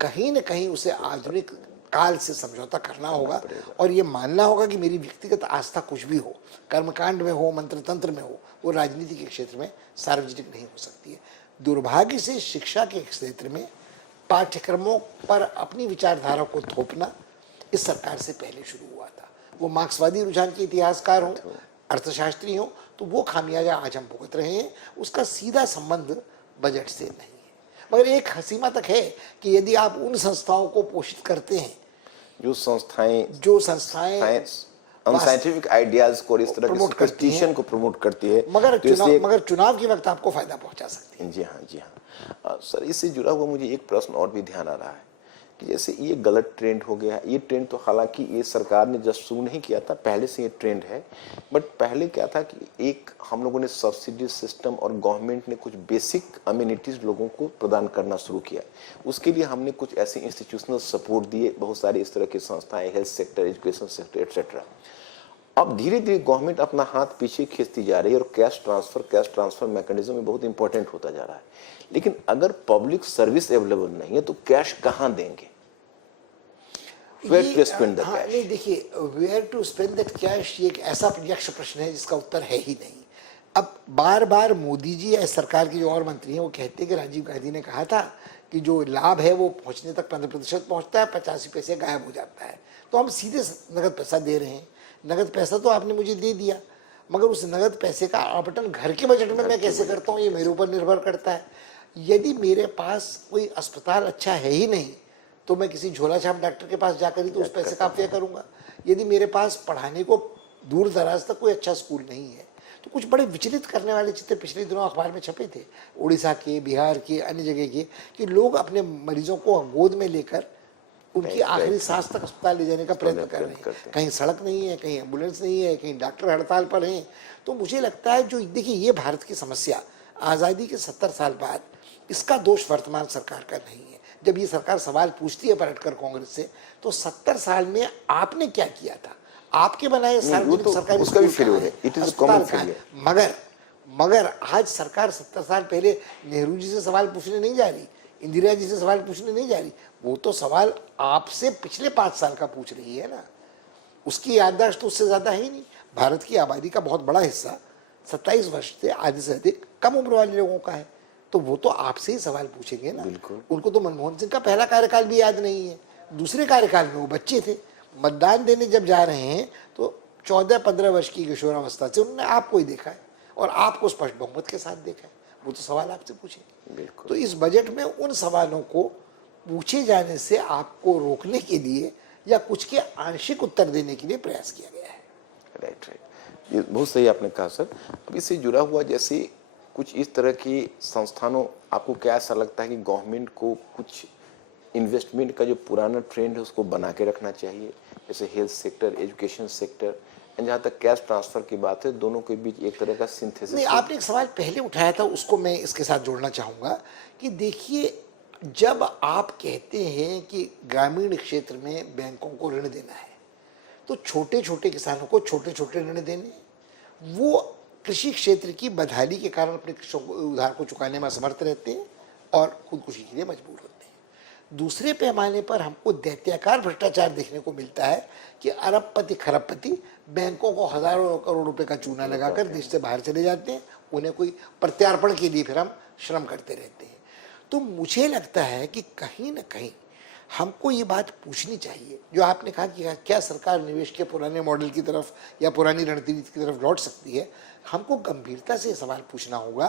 कहीं न कहीं उसे आधुनिक काल से समझौता करना होगा और ये मानना होगा कि मेरी व्यक्तिगत आस्था कुछ भी हो, कर्मकांड में हो, मंत्र तंत्र में हो, वो राजनीति के क्षेत्र में सार्वजनिक नहीं हो सकती है। दुर्भाग्य से शिक्षा के क्षेत्र में पाठ्यक्रमों पर अपनी विचारधारा को थोपना इस सरकार से पहले शुरू हुआ था। वो मार्क्सवादी रुझान के इतिहासकार हों, अर्थशास्त्री हों, तो वो खामियाजा आज हम भुगत रहे हैं। उसका सीधा संबंध बजट से नहीं है। मगर एक सीमा तक है कि यदि आप उन संस्थाओं को पोषित करते हैं जो संस्थाएं अनसाइंटिफिक आइडियाज को इस तरह की सुपरस्टिशन को प्रमोट करती है, मगर चुनाव के वक्त आपको फायदा पहुंचा सकती है। जी हाँ, जी हाँ। सर, इससे जुड़ा हुआ मुझे एक प्रश्न और भी ध्यान आ रहा है कि जैसे ये गलत ट्रेंड हो गया। ये ट्रेंड तो हालांकि ये सरकार ने जस्ट शुरू नहीं किया था, पहले से ये ट्रेंड है। बट पहले क्या था कि एक हम लोगों ने सब्सिडी सिस्टम और गवर्नमेंट ने कुछ बेसिक अम्यूनिटीज लोगों को प्रदान करना शुरू किया। उसके लिए हमने कुछ ऐसे इंस्टीट्यूशनल सपोर्ट दिए, बहुत सारे इस तरह की संस्थाएं, health sector, education sector etcetera. अब धीरे धीरे गवर्नमेंट अपना हाथ पीछे खींचती जा रही है और कैश ट्रांसफर मैकेनिज्म में बहुत इंपॉर्टेंट होता जा रहा है। लेकिन अगर पब्लिक सर्विस अवेलेबल नहीं है तो कैश कहां देंगे? Where to spend the cash? नहीं, देखिए, where to spend that cash ये एक ऐसा यक्ष प्रश्न है जिसका उत्तर है ही नहीं। अब बार बार मोदी जी या सरकार के जो और मंत्री हैं वो कहते हैं कि राजीव गांधी ने कहा था कि जो लाभ है वो पहुंचने तक 15% पहुंचता है, 85 पैसे गायब हो जाता है। तो हम सीधे नगद पैसा दे रहे हैं। नगद पैसा तो आपने मुझे दे दिया, मगर उस नगद पैसे का आवंटन घर के बजट में मैं कैसे करता हूँ ये मेरे ऊपर निर्भर करता है। यदि मेरे पास कोई अस्पताल अच्छा है ही नहीं तो मैं किसी झोला छाप डॉक्टर के पास जाकर ही तो उस पैसे का व्यय करूंगा। यदि मेरे पास पढ़ाने को दूर दराज तक कोई अच्छा स्कूल नहीं है तो कुछ बड़े विचलित करने वाले चित्र पिछले दिनों अखबार में छपे थे, उड़ीसा के, बिहार के, अन्य जगह के, कि लोग अपने मरीजों को गोद में लेकर उनकी आखिरी सांस तक अस्पताल ले जाने का प्रयत्न कर रहे हैं। कहीं सड़क नहीं है, कहीं एम्बुलेंस नहीं है, कहीं डॉक्टर हड़ताल पर हैं। तो मुझे लगता है जो देखिए ये भारत की समस्या आज़ादी के 70 साल बाद, इसका दोष वर्तमान सरकार का नहीं है। जब ये सरकार सवाल पूछती है पलटकर कांग्रेस से तो 70 साल में आपने क्या किया था? आपके बनाए सार्वजनिक सरकारी उसका भी फेल्यूर है, इट इज कॉमन फेल्यूर। मगर आज सरकार 70 साल पहले नेहरू जी से सवाल पूछने नहीं जा रही, इंदिरा जी से सवाल पूछने नहीं जा रही, वो तो सवाल आपसे पिछले 5 साल का पूछ रही है ना। उसकी याददाश्त तो उससे ज्यादा है ही नहीं। भारत की आबादी का बहुत बड़ा हिस्सा 27 वर्ष से आधे से अधिक कम उम्र वाले लोगों का है, तो वो तो आपसे ही सवाल पूछेंगे ना। उनको तो मनमोहन सिंह का पहला कार्यकाल भी याद नहीं है, दूसरे कार्यकाल में वो बच्चे थे, मतदान देने जब जा रहे हैं तो 14-15 वर्ष की किशोरावस्था से उन्होंने आपको ही देखा है और आपको स्पष्ट बहुमत के साथ देखा है। वो तो सवाल आपसे पूछेंगे। तो इस बजट में उन सवालों को पूछे जाने से आपको रोकने के लिए या कुछ के आंशिक उत्तर देने के लिए प्रयास किया गया है। राइट, ये बहुत सही आपने कहा सर। अब इससे जुड़ा हुआ जैसे कुछ इस तरह की संस्थानों, आपको क्या ऐसा लगता है कि गवर्नमेंट को कुछ इन्वेस्टमेंट का जो पुराना ट्रेंड है उसको बना के रखना चाहिए, जैसे हेल्थ सेक्टर, एजुकेशन सेक्टर, जहाँ तक कैश ट्रांसफर की बात है, दोनों के बीच एक तरह का सिंथेसिस? नहीं, आपने एक सवाल पहले उठाया था, उसको मैं इसके साथ जोड़ना चाहूँगा कि देखिए, जब आप कहते हैं कि ग्रामीण क्षेत्र में बैंकों को ऋण देना है तो छोटे छोटे किसानों को छोटे छोटे ऋण देने, वो कृषि क्षेत्र की बदहाली के कारण अपने उधार को चुकाने में असमर्थ रहते हैं और खुदकुशी के लिए मजबूर होते हैं। दूसरे पैमाने पर हमको दैत्याकार भ्रष्टाचार देखने को मिलता है कि अरबपति खरबपति बैंकों को हजारों करोड़ रुपए का चूना लगाकर देश से बाहर चले जाते हैं, उन्हें कोई प्रत्यार्पण के लिए फिर हम श्रम करते रहते हैं। तो मुझे लगता है कि कहीं ना कहीं हमको ये बात पूछनी चाहिए, जो आपने कहा कि क्या सरकार निवेश के पुराने मॉडल की तरफ या पुरानी रणनीति की तरफ लौट सकती है। हमको गंभीरता से सवाल पूछना होगा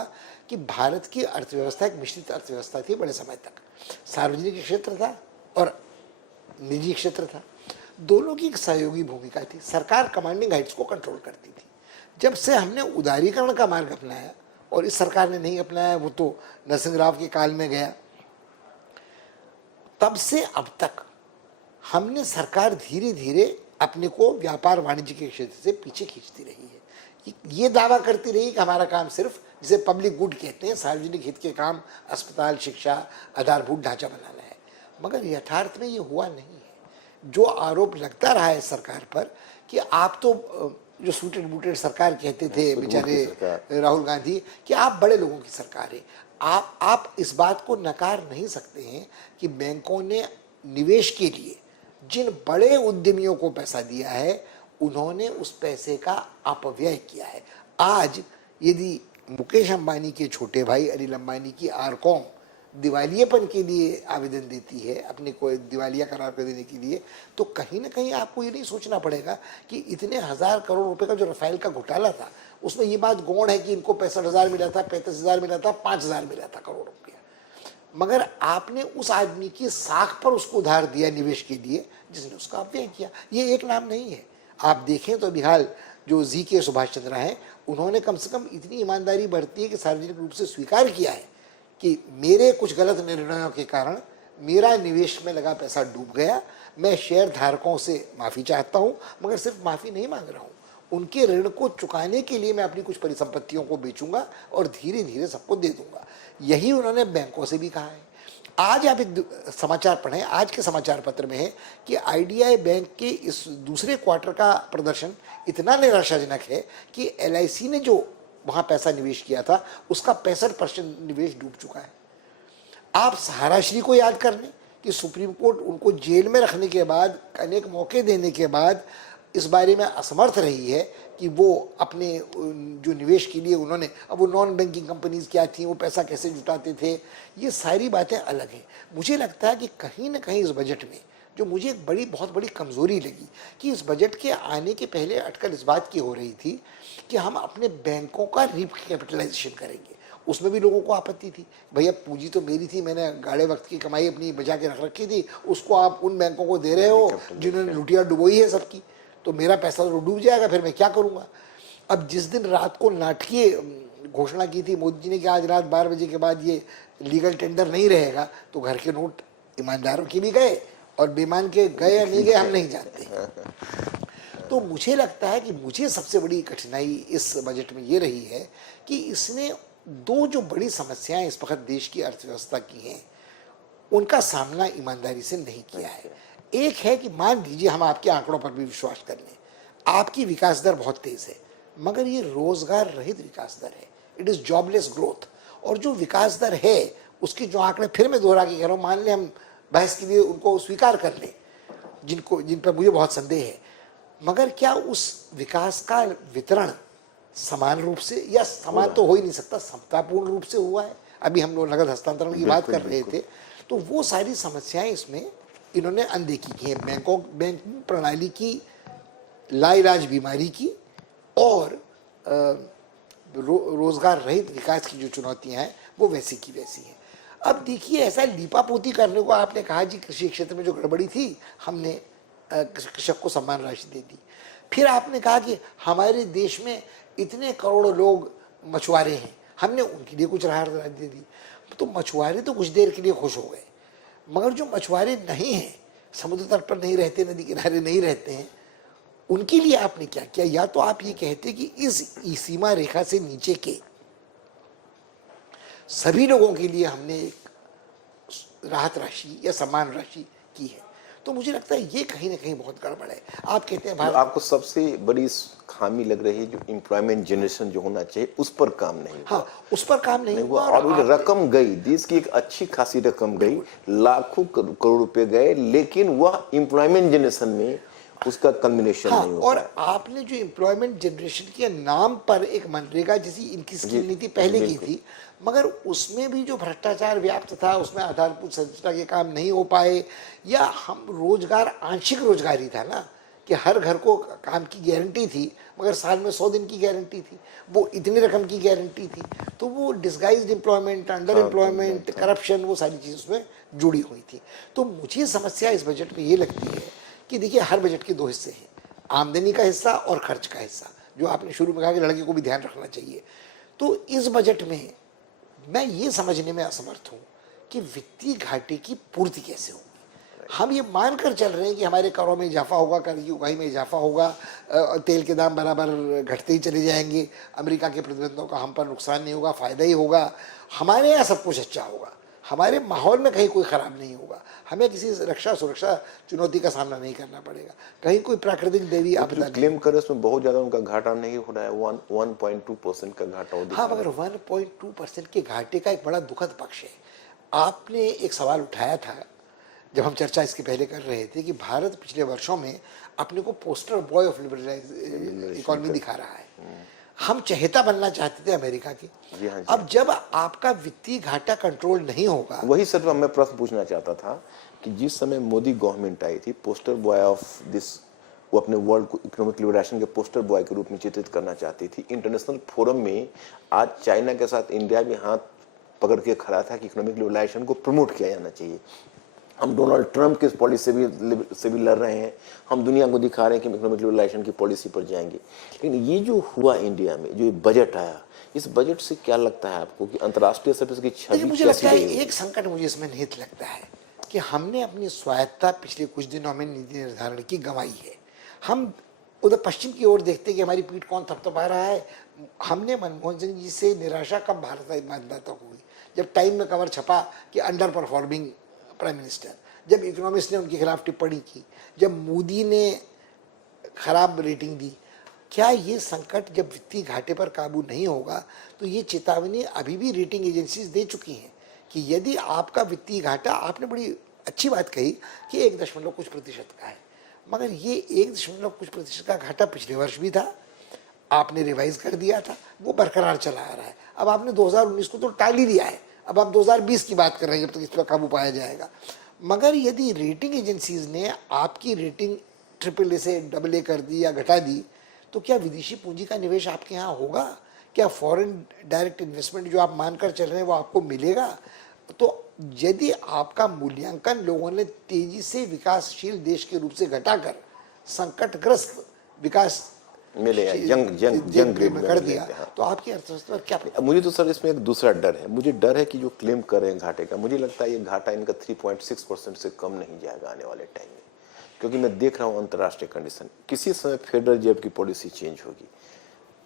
कि भारत की अर्थव्यवस्था एक मिश्रित अर्थव्यवस्था थी बड़े समय तक, सार्वजनिक क्षेत्र था और निजी क्षेत्र था, दोनों की एक सहयोगी भूमिका थी। सरकार कमांडिंग हाइट्स को कंट्रोल करती थी। जब से हमने उदारीकरण का मार्ग अपनाया, और इस सरकार ने नहीं अपनाया, वो तो नरसिंह राव के काल में गया। तब से अब तक हमने सरकार धीरे धीरे अपने को व्यापार वाणिज्य के क्षेत्र से पीछे खींचती रही है। ये दावा करती रही कि हमारा काम सिर्फ, जिसे पब्लिक गुड कहते हैं, सार्वजनिक हित के काम, अस्पताल, शिक्षा, आधारभूत ढांचा बनाना है, मगर यथार्थ में ये हुआ नहीं है। जो आरोप लगता रहा है सरकार पर कि आप तो, जो सूटेड बूटेड सरकार कहते थे बेचारे राहुल गांधी, कि आप बड़े लोगों की सरकार है। आप इस बात को नकार नहीं सकते हैं कि बैंकों ने निवेश के लिए जिन बड़े उद्यमियों को पैसा दिया है, उन्होंने उस पैसे का अपव्यय किया है। आज यदि मुकेश अंबानी के छोटे भाई अनिल अंबानी की आरकॉम दिवालियेपन के लिए आवेदन देती है, अपने को दिवालिया करार कर देने के लिए, तो कहीं ना कहीं आपको ये नहीं सोचना पड़ेगा कि इतने 1000 करोड़ रुपए का जो राफेल का घोटाला था, उसमें ये बात गौण है कि इनको 65,000 मिला था, 35,000 मिला था, 5,000 मिला था करोड़ रुपया, मगर आपने उस आदमी की साख पर उसको उधार दिया निवेश के लिए, जिसने उसका अपव्यय किया। ये एक नाम नहीं है। आप देखें तो बिहार जो जी के सुभाष चंद्रा हैं, उन्होंने कम से कम इतनी ईमानदारी बरती है कि सार्वजनिक रूप से स्वीकार किया है कि मेरे कुछ गलत निर्णयों के कारण मेरा निवेश में लगा पैसा डूब गया, मैं शेयर धारकों से माफ़ी चाहता हूँ, मगर सिर्फ माफ़ी नहीं मांग रहा हूँ, उनके ऋण को चुकाने के लिए मैं अपनी कुछ परिसंपत्तियों को बेचूंगा और धीरे धीरे सबको दे दूंगा। यही उन्होंने बैंकों से भी कहा है। आज आप एक समाचार पढ़ें, आज के समाचार पत्र में है कि आईडीआई बैंक के इस दूसरे क्वार्टर का प्रदर्शन इतना निराशाजनक है कि एलआईसी ने जो वहाँ पैसा निवेश किया था, उसका 65% निवेश डूब चुका है। आप सहाराश्री को याद कर लें कि सुप्रीम कोर्ट उनको जेल में रखने के बाद, अनेक मौके देने के बाद, इस बारे में असमर्थ रही है कि वो अपने जो निवेश के लिए उन्होंने, अब वो नॉन बैंकिंग कंपनीज क्या थी, वो पैसा कैसे जुटाते थे, ये सारी बातें अलग हैं। मुझे लगता है कि कहीं ना कहीं इस बजट में जो मुझे एक बहुत बड़ी कमज़ोरी लगी कि इस बजट के आने के पहले अटकल इस बात की हो रही थी कि हम अपने बैंकों का रिकैपिटलाइजेशन करेंगे। उसमें भी लोगों को आपत्ति थी, भैया पूंजी तो मेरी थी, मैंने गाढ़े वक्त की कमाई अपनी बचा के रख रखी थी, उसको आप उन बैंकों को दे रहे हो जिन्होंने लुटिया डुबोई है सबकी, तो मेरा पैसा तो डूब जाएगा, फिर मैं क्या करूँगा। अब जिस दिन रात को नाटकीय घोषणा की थी मोदी जी ने कि आज रात 12 बजे के बाद ये लीगल टेंडर नहीं रहेगा, तो घर के नोट ईमानदारों के भी गए और बेईमान के गए या नहीं गए हम नहीं जानते। तो मुझे लगता है कि मुझे सबसे बड़ी कठिनाई इस बजट में ये रही है कि इसने दो जो बड़ी समस्याएं इस वक्त देश की अर्थव्यवस्था की हैं, उनका सामना ईमानदारी से नहीं किया है। एक है कि मान लीजिए हम आपके आंकड़ों पर भी विश्वास कर लें, आपकी विकास दर बहुत तेज है, मगर ये रोजगार रहित विकास दर है, इट इज जॉबलेस ग्रोथ। और जो विकास दर है उसके जो आंकड़े, फिर मैं दोहरा के कह रहा हूँ, मान लें हम बहस के लिए उनको स्वीकार कर लें, जिन पर मुझे बहुत संदेह है, मगर क्या उस विकास का वितरण समान रूप से, या समान तो हो ही नहीं सकता, समतापूर्ण रूप से हुआ है? अभी हम लोग नगद हस्तांतरण की बात कर रहे थे, तो वो सारी समस्याएं इसमें इन्होंने अनदेखी की है। बैंकिंग प्रणाली की लाइलाज बीमारी की और रोजगार रहित विकास की जो चुनौतियां हैं वो वैसी की वैसी हैं। अब देखिए, ऐसा लीपापोती करने को आपने कहा जी कृषि क्षेत्र में जो गड़बड़ी थी हमने कृषक को सम्मान राशि दे दी, फिर आपने कहा कि हमारे देश में इतने करोड़ लोग मछुआरे हैं, हमने उनके लिए कुछ राहत दे दी। तो मछुआरे तो कुछ देर के लिए खुश हो गए, मगर जो मछुआरे नहीं हैं, समुद्र तट पर नहीं रहते, नदी किनारे नहीं रहते हैं, उनके लिए आपने क्या किया? या तो आप ये कहते कि इस सीमा रेखा से नीचे के सभी लोगों के लिए हमने एक राहत राशि या सम्मान राशि की है, तो मुझे लगता है ये कहीं ना कहीं बहुत गड़बड़ है। आप कहते हैं भारत, आपको सबसे बड़ी खामी लग रही है जो एम्प्लॉयमेंट जनरेशन जो होना चाहिए उस पर काम नहीं हुआ। हाँ, उस पर काम नहीं हुआ और रकम गई, देश की एक अच्छी खासी रकम गई, लाखों करोड़ रुपए गए, लेकिन वह एम्प्लॉयमेंट जनरेशन में उसका कम्बिनेशन नहीं हुआ। और आपने जो एम्प्लॉयमेंट जनरेशन के नाम पर एक मनरेगा जैसी इनकी स्कीम नीति पहले की थी, मगर उसमें भी जो भ्रष्टाचार व्याप्त था, उसमें आधारभूत संरचना के काम नहीं हो पाए, या हम रोजगार, आंशिक रोजगारी था ना, कि हर घर को काम की गारंटी थी, मगर साल में 100 दिन की गारंटी थी, वो इतनी रकम की गारंटी थी, तो वो disguised employment, under employment, corruption, वो सारी चीज़ उसमें जुड़ी हुई थी। तो मुझे समस्या इस बजट में ये लगती है कि देखिए, हर बजट के दो हिस्से हैं, आमदनी का हिस्सा और खर्च का हिस्सा, जो आपने शुरू में कहा कि लड़के को भी ध्यान रखना चाहिए। तो इस बजट में मैं ये समझने में असमर्थ हूँ कि वित्तीय घाटे की पूर्ति कैसे होगी। हम ये मानकर चल रहे हैं कि हमारे करों में इजाफा होगा, कर की उगाही में इजाफा होगा, तेल के दाम बराबर घटते ही चले जाएंगे, अमेरिका के प्रतिबंधों का हम पर नुकसान नहीं होगा, फायदा ही होगा, हमारे यहाँ सब कुछ अच्छा होगा, हमारे माहौल में कहीं कोई खराब नहीं होगा, हमें किसी रक्षा सुरक्षा चुनौती का सामना नहीं करना पड़ेगा, कहीं कोई प्राकृतिक देवी आपदा क्लेम कर उसमें बहुत ज्यादा उनका घाटा नहीं हो रहा है, 1.2% का घाटा हो। हाँ, मगर 1.2% के घाटे का एक बड़ा दुखद पक्ष है। आपने एक सवाल उठाया था जब हम चर्चा इसके पहले कर रहे थे कि भारत पिछले वर्षों में अपने को poster boy of liberalise economy दिखा रहा है। हम चहेता बनना चाहते थे अमेरिका की। जी हाँ, जी। अब जब आपका वित्तीय घाटा कंट्रोल नहीं होगा, वही सर मैं प्रश्न पूछना चाहता था कि जिस समय मोदी गवर्नमेंट आई थी, पोस्टर बॉय ऑफ दिस, वो अपने वर्ल्ड को इकोनॉमिक लिबरेशन के पोस्टर बॉय के रूप में चित्रित करना चाहती थी। इंटरनेशनल फोरम में आज चाइना के साथ इंडिया भी हाथ पकड़ के खड़ा था कि इकोनॉमिक लिबरेशन को प्रमोट किया जाना चाहिए। हम डोनाल्ड ट्रंप के पॉलिसी से भी लड़ रहे हैं, हम दुनिया को दिखा रहे हैं कि इकोनॉमिक लिबरलाइजेशन की पॉलिसी पर जाएंगे। लेकिन ये जो हुआ इंडिया में, जो बजट आया, इस बजट से क्या लगता है आपको कि अंतर्राष्ट्रीय स्तर पर इसकी छवि मुझे कैसी लगता है रहेगी? एक संकट मुझे इसमें निहित लगता है कि हमने अपनी स्वायत्तता पिछले कुछ दिनों में नीति निर्धारण की गंवाई है। हम उधर पश्चिम की ओर देखते कि हमारी पीठ कौन थपथपा रहा है। हमने मनमोहन सिंह जी से निराशा कब भारत मतदाता हुई, जब टाइम में कवर छपा कि अंडर परफॉर्मिंग प्राइम मिनिस्टर, जब इकोनॉमिस्ट ने उनके खिलाफ टिप्पणी की, जब मोदी ने खराब रेटिंग दी। क्या ये संकट जब वित्तीय घाटे पर काबू नहीं होगा तो ये चेतावनी अभी भी रेटिंग एजेंसीज दे चुकी हैं कि यदि आपका वित्तीय घाटा, आपने बड़ी अच्छी बात कही कि 1% का है, मगर ये 1% का घाटा पिछले वर्ष भी था, आपने रिवाइज कर दिया था, वो बरकरार चला आ रहा है। अब आपने 2019 को तो टाल ही दिया है, अब आप 2020 की बात कर रहे हैं जब तक इस पर काबू पाया जाएगा। मगर यदि रेटिंग एजेंसीज ने आपकी रेटिंग AAA से AA कर दी या घटा दी, तो क्या विदेशी पूंजी का निवेश आपके यहाँ होगा? क्या फॉरेन डायरेक्ट इन्वेस्टमेंट जो आप मानकर चल रहे हैं वो आपको मिलेगा? तो यदि आपका मूल्यांकन लोगों ने तेजी से विकासशील देश के रूप से घटाकर संकटग्रस्त विकास मिले जंग ग्रेड में कर दिया, तो आपकी अर्थव्यवस्था पर क्या? मुझे तो सर इसमें एक दूसरा डर है। मुझे डर है कि जो क्लेम कर रहे हैं घाटे का, मुझे लगता है ये घाटा इनका 3.6% से कम नहीं जाएगा आने वाले टाइम में, क्योंकि मैं देख रहा हूँ अंतर्राष्ट्रीय कंडीशन। किसी समय फेडरल रिजर्व की पॉलिसी चेंज होगी,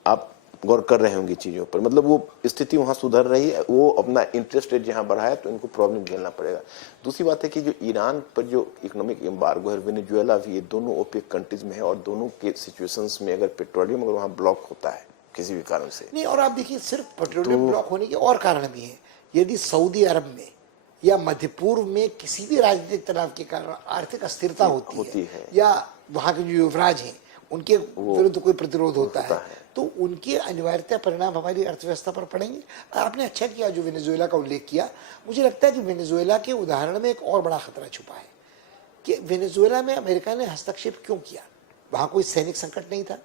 आप गौर कर रहे होंगे चीज़ों पर, मतलब वो स्थिति वहाँ सुधर रही है, वो अपना इंटरेस्ट रेट जहाँ बढ़ाया तो इनको प्रॉब्लम झेलना पड़ेगा। दूसरी बात है कि जो ईरान पर जो इकोनॉमिक एम्बार्गो है, वेनेजुएला भी, ये दोनों ओपेक कंट्रीज में है, और दोनों के सिचुएशंस में अगर पेट्रोलियम अगर वहाँ ब्लॉक होता है किसी भी कारण से नहीं, और आप देखिए सिर्फ पेट्रोलियम ब्लॉक होने के और कारण भी हैं। यदि सऊदी अरब में या मध्य पूर्व में किसी भी राजनीतिक तनाव के कारण आर्थिक अस्थिरता होती है या वहाँ के जो युवराज हैं उनके विरुद्ध कोई प्रतिरोध होता है, तो उनके अनिवार्यता परिणाम हमारी अर्थव्यवस्था पर पड़ेंगे। आपने अच्छा किया जो वेनेजुएला का उल्लेख किया। मुझे लगता है कि वेनेजुएला के उदाहरण में एक और बड़ा खतरा छुपा है कि वेनेजुएला में अमेरिका ने हस्तक्षेप क्यों किया। वहाँ कोई सैनिक संकट नहीं था,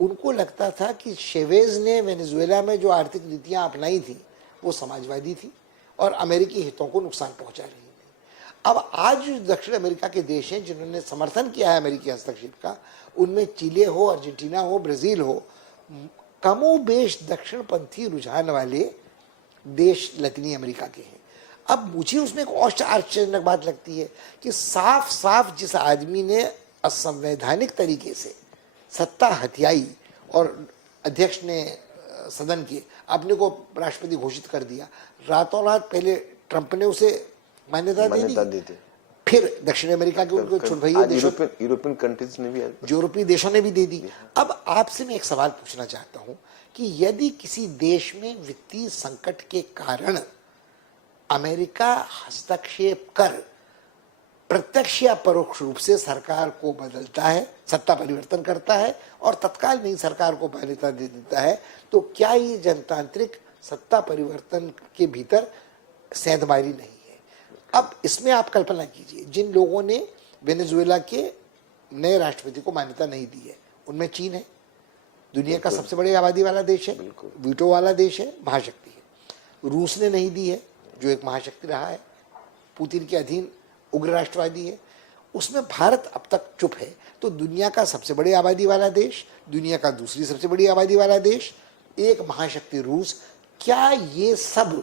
उनको लगता था कि शेवेज ने वेनेजुएला में जो आर्थिक नीतियाँ अपनाई थी वो समाजवादी थी और अमेरिकी हितों को नुकसान पहुँचा रही थी। अब आज जो दक्षिण अमेरिका के देश हैं जिन्होंने समर्थन किया है अमेरिकी हस्तक्षेप का, उनमें चिले हो, अर्जेंटीना हो, ब्राज़ील हो, कमोबेश दक्षिणपंथी रुझान वाले देश लतीनी अमेरिका के हैं। अब मुझे उसमें एक और आश्चर्यजनक बात लगती है कि साफ साफ जिस आदमी ने असंवैधानिक तरीके से सत्ता हथियाई और अध्यक्ष ने सदन के अपने को राष्ट्रपति घोषित कर दिया, रातों रात पहले ट्रंप ने उसे मान्यता दे दी, फिर दक्षिण अमेरिका के उनको छुड़वाइयों देशों, यूरोपियन कंट्रीज ने भी, यूरोपीय देशों ने भी दे दी। अब आपसे मैं एक सवाल पूछना चाहता हूं कि यदि किसी देश में वित्तीय संकट के कारण अमेरिका हस्तक्षेप कर प्रत्यक्ष या परोक्ष रूप से सरकार को बदलता है, सत्ता परिवर्तन करता है और तत्काल नई सरकार को मान्यता दे देता है, तो क्या ये जनतांत्रिक सत्ता परिवर्तन के भीतर सेंधमारी नहीं है? अब इसमें आप कल्पना कीजिए, जिन लोगों ने वेनेजुएला के नए राष्ट्रपति को मान्यता नहीं दी है, उनमें चीन है, दुनिया का सबसे बड़ी आबादी वाला देश है, वीटो वाला देश है, महाशक्ति है। रूस ने नहीं दी है, जो एक महाशक्ति रहा है, पुतिन के अधीन उग्र राष्ट्रवादी है। उसमें भारत अब तक चुप है। तो दुनिया का सबसे बड़ी आबादी वाला देश, दुनिया का दूसरी सबसे बड़ी आबादी वाला देश, एक महाशक्ति रूस, क्या ये सब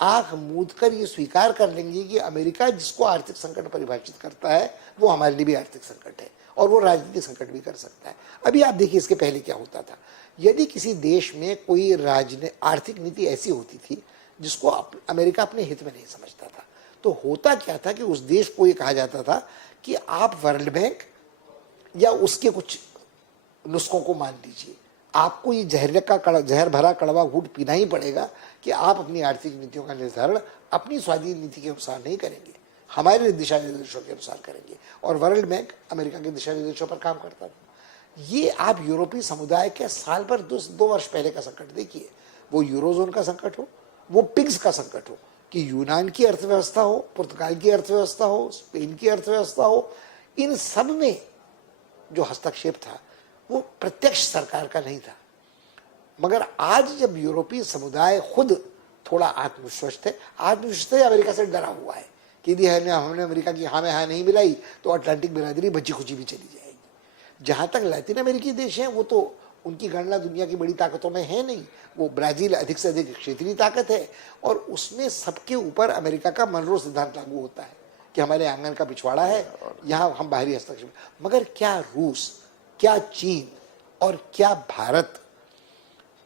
आंख मूंद कर ये स्वीकार कर लेंगे कि अमेरिका जिसको आर्थिक संकट परिभाषित करता है वो हमारे लिए भी आर्थिक संकट है और वो राजनीतिक संकट भी कर सकता है। अभी आप देखिए इसके पहले क्या होता था। यदि किसी देश में कोई आर्थिक नीति ऐसी होती थी जिसको अमेरिका अपने हित में नहीं समझता था, तो होता क्या था कि उस देश को ये कहा जाता था कि आप वर्ल्ड बैंक या उसके कुछ नुस्खों को मान लीजिए, आपको ये जहर भरा कड़वा घूंट पीना ही पड़ेगा कि आप अपनी आर्थिक नीतियों का निर्धारण अपनी स्वाधीन नीति के अनुसार नहीं करेंगे, हमारे दिशा निर्देशों के अनुसार करेंगे। और वर्ल्ड बैंक अमेरिका के दिशा निर्देशों पर काम करता था। ये आप यूरोपीय समुदाय के साल भर 2 वर्ष पहले का संकट देखिए, वो यूरोजोन का संकट हो, वो पिग्स का संकट हो, कि यूनान की अर्थव्यवस्था हो, पुर्तगाल की अर्थव्यवस्था हो, स्पेन की अर्थव्यवस्था हो, इन सब में जो हस्तक्षेप था वो प्रत्यक्ष सरकार का नहीं था। मगर आज जब यूरोपीय समुदाय खुद थोड़ा आत्मविश्वस्त है, अमेरिका से डरा हुआ है कि यदि हमने अमेरिका की हाँ में हाँ नहीं मिलाई तो अटलांटिक बिरादरी बची खुची भी चली जाएगी। जहाँ तक लैटिन अमेरिकी देश हैं वो तो उनकी गणना दुनिया की बड़ी ताकतों में है नहीं, वो ब्राजील अधिक से अधिक क्षेत्रीय ताकत है और उसमें सबके ऊपर अमेरिका का मनरो सिद्धांत लागू होता है कि हमारे आंगन का पिछवाड़ा है, यहाँ हम बाहरी हस्तक्षेप। मगर क्या रूस, क्या चीन और क्या भारत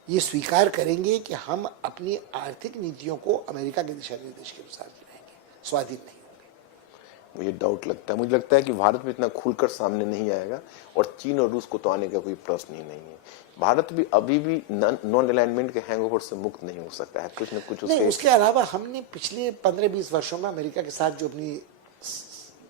ये स्वीकार करेंगे कि हम अपनी आर्थिक नीतियों को अमेरिका के दिशा निर्देश के अनुसार चलाएंगे, स्वाधीन नहीं होंगे? मुझे डाउट लगता है, मुझे लगता है कि भारत में इतना खुलकर सामने नहीं आएगा और चीन और रूस को तो आने का कोई प्रश्न ही नहीं है। भारत भी अभी भी नॉन अलाइनमेंट के हैंगओवर से मुक्त नहीं हो सकता है, कुछ न कुछ उसके अलावा हमने पिछले 15-20 वर्षों में अमेरिका के साथ जो अपनी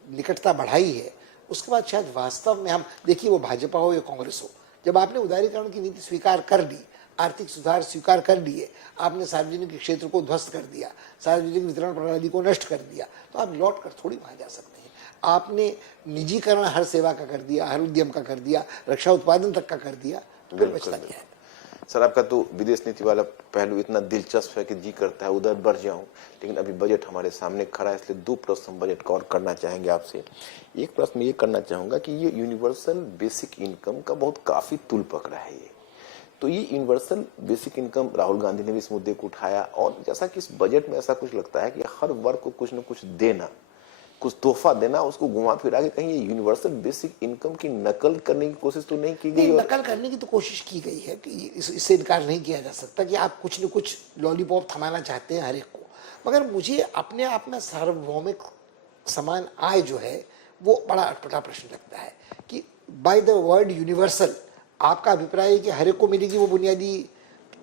निकटता बढ़ाई है उसके बाद शायद वास्तव में हम देखिए, वो भाजपा हो या कांग्रेस हो, जब आपने उदारीकरण की नीति स्वीकार कर ली, आर्थिक सुधार स्वीकार कर लिए, आपने सार्वजनिक क्षेत्र को ध्वस्त कर दिया, सार्वजनिक वितरण प्रणाली को नष्ट कर दिया, तो आप लौट कर थोड़ी वहां जा सकते हैं। आपने निजीकरण हर सेवा का कर दिया, हर उद्यम का कर दिया, रक्षा उत्पादन तक का कर दिया, तो फिर बचता क्या है? सर, आपका तो विदेश नीति वाला पहलू इतना दिलचस्प है कि जी करता है उधर बढ़ जाऊं, लेकिन अभी बजट हमारे सामने खड़ा है, इसलिए 2 प्रश्न हम बजट का और करना चाहेंगे आपसे। एक प्रश्न ये करना चाहूंगा कि ये यूनिवर्सल बेसिक इनकम का बहुत काफी तुल पकड़ा है ये, तो ये universal basic income Rahul Gandhi ने भी इस मुद्दे को उठाया और जैसा कि इस बजट में ऐसा कुछ लगता है कि हर वर्ग को कुछ न कुछ देना, कुछ तोहफा देना, उसको घुमा फिरा के कहीं ये यूनिवर्सल बेसिक इनकम की नकल करने की कोशिश तो नहीं की गई? नकल करने की तो कोशिश की गई है कि इससे इनकार नहीं किया जा सकता कि आप कुछ न कुछ लॉलीपॉप थमाना चाहते हैं हर एक को, मगर मुझे अपने आप में सार्वभौमिक समान आय जो है वो बड़ा अटपटा प्रश्न लगता है कि बाय द वर्ड यूनिवर्सल आपका अभिप्राय है कि हर एक को मिलेगी वो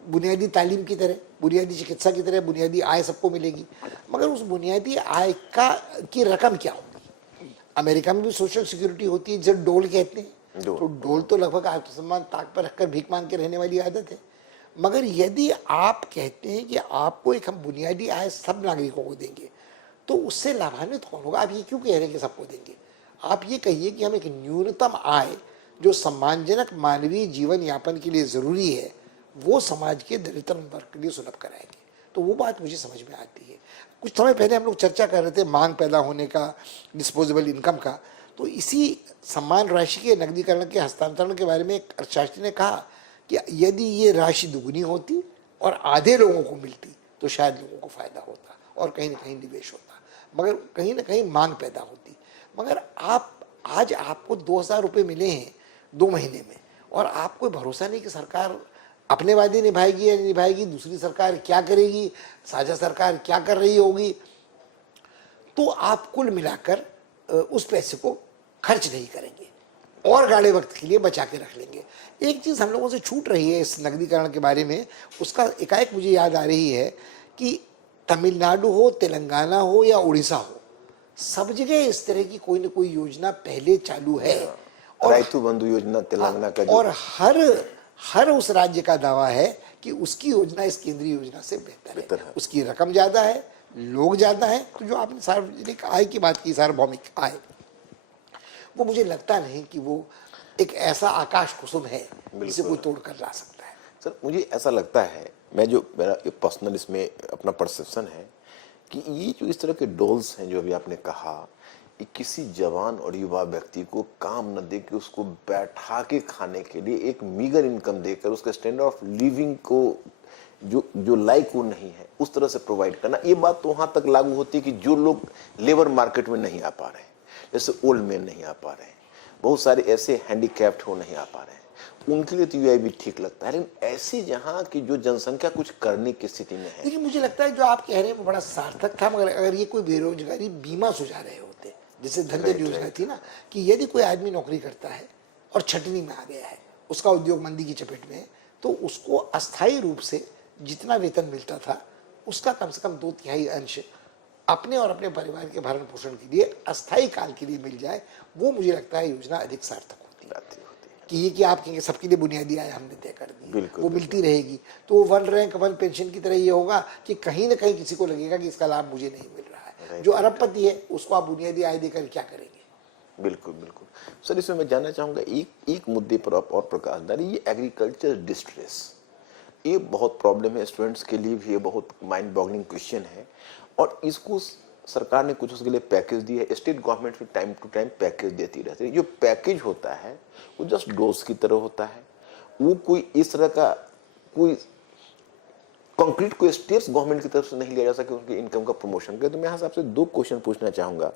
बुनियादी तालीम की तरह, बुनियादी चिकित्सा की तरह बुनियादी आय सबको मिलेगी, मगर उस बुनियादी आय की रकम क्या होगी? अमेरिका में भी सोशल सिक्योरिटी होती है जिसे डोल कहते हैं, तो डोल तो लगभग आत्मसम्मान ताक पर रखकर भीख मांग के रहने वाली आदत है। मगर यदि आप कहते हैं कि आपको एक हम बुनियादी आय सब नागरिकों को देंगे, तो उससे लाभान्वित कौन होगा? आप ये क्यों कह रहे हैं कि सबको देंगे? आप ये कहिए कि हम एक न्यूनतम आय जो सम्मानजनक मानवीय जीवन यापन के लिए जरूरी है वो समाज के दलित वर्ग के लिए सुलभ कराएंगे, तो वो बात मुझे समझ में आती है। कुछ समय पहले हम लोग चर्चा कर रहे थे मांग पैदा होने का, डिस्पोजेबल इनकम का, तो इसी सम्मान राशि के नकदीकरण के हस्तांतरण के बारे में एक अर्थशास्त्री ने कहा कि यदि ये राशि दुगनी होती और आधे लोगों को मिलती तो शायद लोगों को फायदा होता और कहीं ना कहीं निवेश होता, मगर कहीं ना कहीं मांग पैदा होती। मगर आज आपको 2000 रुपये मिले हैं 2 महीने में और आपको भरोसा नहीं कि सरकार अपने वादे निभाएगी या नहीं निभाएगी, दूसरी सरकार क्या करेगी, साझा सरकार क्या कर रही होगी, तो आप कुल मिलाकर उस पैसे को खर्च नहीं करेंगे और गाड़े वक्त के लिए बचा के रख लेंगे। एक चीज़ हम लोगों से छूट रही है इस नकदीकरण के बारे में, उसका एकाएक मुझे याद आ रही है कि तमिलनाडु हो, तेलंगाना हो या उड़ीसा हो, सब जगह इस तरह की कोई न कोई योजना पहले चालू है और राइतु बंधु योजना तेलंगाना का, और हर उस राज्य का दावा है कि उसकी योजना इस केंद्रीय योजना से बेहतर है, उसकी रकम ज्यादा है, लोग ज्यादा है। तो जो आपने सार्वजनिक आय की बात की, सार्वभौमिक आय, वो मुझे लगता नहीं कि वो एक ऐसा आकाश कुसुम है जिसे कोई तोड़ कर ला सकता है। सर, मुझे ऐसा लगता है, मेरा पर्सनल इसमें अपना परसेप्शन है कि ये जो इस तरह के डोल्स हैं जो अभी आपने कहा, कि किसी जवान और युवा व्यक्ति को काम न दे के उसको बैठा के खाने के लिए एक मीगर इनकम देकर उसके स्टैंडर्ड ऑफ लिविंग को जो जो लाइक वो नहीं है उस तरह से प्रोवाइड करना, ये बात तो वहां तक लागू होती है कि जो लोग लेबर मार्केट में नहीं आ पा रहे हैं, जैसे ओल्ड मैन नहीं आ पा रहे हैं, बहुत सारे ऐसे हैंडीकैप्ड हो नहीं आ पा रहे हैं, उनके लिए तो यूआई भी ठीक लगता है। लेकिन ऐसी जहां की जो जनसंख्या कुछ करने की स्थिति में है, देखिए मुझे लगता है जो आप कह रहे हैं वो बड़ा सार्थक था, मगर अगर ये कोई बेरोजगारी बीमा सुझा रहे होते, जैसे धनजन योजना थी ना, कि यदि कोई आदमी नौकरी करता है और छटनी में आ गया है, उसका उद्योग मंदी की चपेट में है, तो उसको अस्थायी रूप से जितना वेतन मिलता था उसका कम से कम 2/3 अंश अपने और अपने परिवार के भरण पोषण के लिए अस्थायी काल के लिए मिल जाए, वो मुझे लगता है योजना अधिक सार्थक होती है। कि ये कि आप कहेंगे सबके लिए बुनियादी आय हमने तय कर दी, वो मिलती रहेगी, तो वन रैंक वन पेंशन की तरह ये होगा कि कहीं ना कहीं किसी को लगेगा कि इसका लाभ मुझे नहीं मिल रहा है। जो अरबपति है उसको आप बुनियादी आय देकर क्या करेंगे? बिल्कुल बिल्कुल सर, इसमें मैं जानना चाहूंगा एक मुद्दे पर आप और प्रकाश डालिए, ये एग्रीकल्चर डिस्ट्रेस, ये बहुत प्रॉब्लम है स्टूडेंट्स के लिए भी, ये बहुत माइंड बॉगलिंग क्वेश्चन है, और इसको सरकार ने कुछ उसके लिए पैकेज दिया है, स्टेट गवर्नमेंट भी टाइम टू टाइम पैकेज देती रहती है। जो पैकेज होता है वो जस्ट डोज की तरह होता है, वो कोई इस तरह का कोई कंक्रीट कोई स्टेप्स गवर्नमेंट की तरफ से नहीं लिया जा सके उनकी इनकम का प्रमोशन के। तो मैं यहाँ से आपसे 2 क्वेश्चन पूछना चाहूंगा।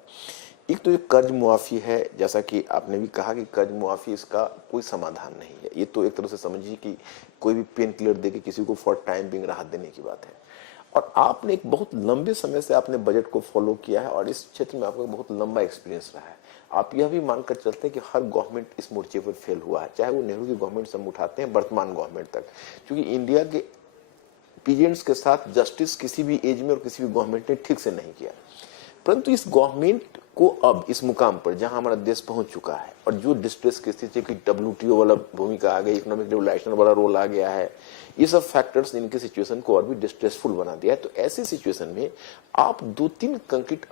एक तो ये कर्ज मुआफी है, जैसा कि आपने भी कहा कि कर्ज मुआफी इसका कोई समाधान नहीं है, ये तो एक तरह से समझिए कि कोई भी पेन किलर दे के किसी को फॉर टाइम बिंग राहत देने की बात है। और आपने एक बहुत लंबे समय से आपने बजट को फॉलो किया है और इस क्षेत्र में आपका बहुत लंबा एक्सपीरियंस रहा है। आप यह भी मानकर चलते हैं कि हर गवर्नमेंट इस मोर्चे पर फेल हुआ है, चाहे वो नेहरू की गवर्नमेंट से हम उठाते हैं वर्तमान गवर्नमेंट तक, क्योंकि इंडिया के पीजेंट्स के साथ जस्टिस किसी भी एज में और किसी भी गवर्नमेंट ने ठीक से नहीं किया। परंतु इस गवर्नमेंट को अब इस मुकाम पर जहां हमारा देश पहुंच चुका है और जो डिस्ट्रेस की स्थिति की WTO वाला भूमिका आ गई, इकोनॉमिक रेगुलेशन वाला रोल आ गया है, ये सब फैक्टर्स इनकी सिचुएशन को और भी डिस्ट्रेसफुल बना दिया है। तो ऐसी सिचुएशन में आप 2-3 कंक्रीट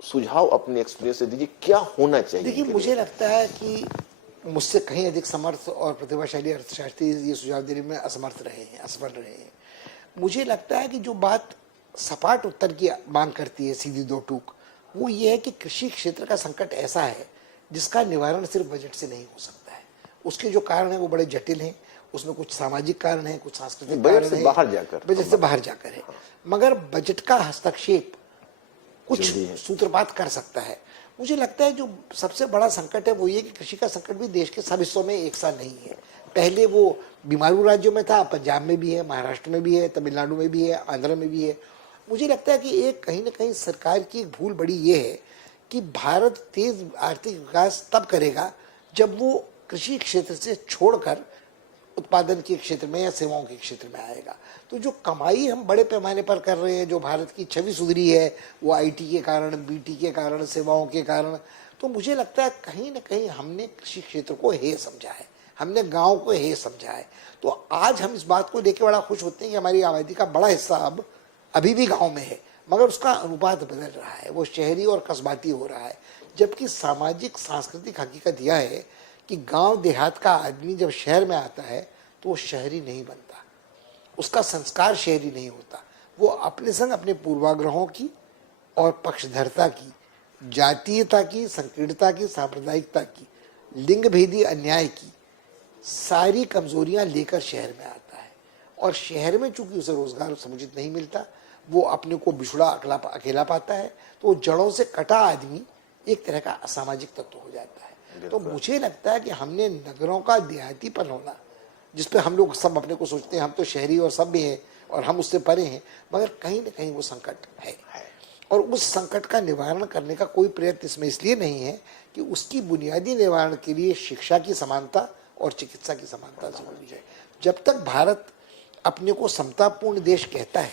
सुझाव अपने एक्सपीरियंस से दीजिए, क्या होना चाहिए? देखिए मुझे लगता है कि मुझसे कहीं अधिक समर्थ और प्रतिभाशाली अर्थशास्त्री ये सुझाव देने में असमर्थ रहे हैं, असफल रहे हैं। मुझे लगता है कि जो बात सपाट उत्तर की मांग करती है, सीधी दो टूक, वो ये है कि कृषि क्षेत्र का संकट ऐसा है जिसका निवारण सिर्फ बजट से नहीं हो सकता है। उसके जो कारण हैं वो बड़े जटिल हैं, उसमें कुछ सामाजिक कारण हैं, कुछ सांस्कृतिक कारण हैं, बजट से बाहर जाकर है। मगर बजट का हस्तक्षेप कुछ सूत्रपात कर सकता है। मुझे लगता है जो सबसे बड़ा संकट है वो ये कि कृषि का संकट भी देश के सब हिस्सों में एक सा नहीं है। पहले वो बीमारू राज्यों में था, पंजाब में भी है, महाराष्ट्र में भी है, तमिलनाडु में भी है, आंध्र में भी है। मुझे लगता है कि एक कहीं ना कहीं सरकार की एक भूल बड़ी ये है कि भारत तेज आर्थिक विकास तब करेगा जब वो कृषि क्षेत्र से छोड़कर उत्पादन के क्षेत्र में या सेवाओं के क्षेत्र में आएगा। तो जो कमाई हम बड़े पैमाने पर कर रहे हैं, जो भारत की छवि सुधरी है, वो आईटी के कारण, बीटी के कारण, सेवाओं के कारण, तो मुझे लगता है कहीं ना कहीं हमने कृषि क्षेत्र को हे समझा है, हमने गांव को हे समझा है। तो आज हम इस बात को लेकर बड़ा खुश होते हैं कि हमारी आबादी का बड़ा हिस्सा अब अभी भी गांव में है, मगर उसका अनुपात बदल रहा है, वो शहरी और कस्बाती हो रहा है। जबकि सामाजिक सांस्कृतिक हकीकत यह है कि गांव देहात का आदमी जब शहर में आता है तो वो शहरी नहीं बनता, उसका संस्कार शहरी नहीं होता। वो अपने संग अपने पूर्वाग्रहों की और पक्षधरता की, जातीयता की, संकीर्णता की, सांप्रदायिकता की, लिंग भेदी अन्याय की सारी कमजोरियां लेकर शहर में आता है। और शहर में चूंकि उसे रोजगार समुचित नहीं मिलता, वो अपने को बिछड़ा अकेला पाता है, तो वो जड़ों से कटा आदमी एक तरह का असामाजिक तत्व हो जाता है। तो मुझे लगता है कि हमने नगरों का देहातीपन होना, जिसपे हम लोग सब अपने को सोचते हैं हम तो शहरी और सभ्य हैं और हम उससे परे हैं, मगर कहीं ना कहीं वो संकट है। और उस संकट का निवारण करने का कोई प्रयत्न इसमें इसलिए नहीं है कि उसकी बुनियादी निवारण के लिए शिक्षा की समानता और चिकित्सा की समानता जरूरी है। जब तक भारत अपने को समतापूर्ण देश कहता है,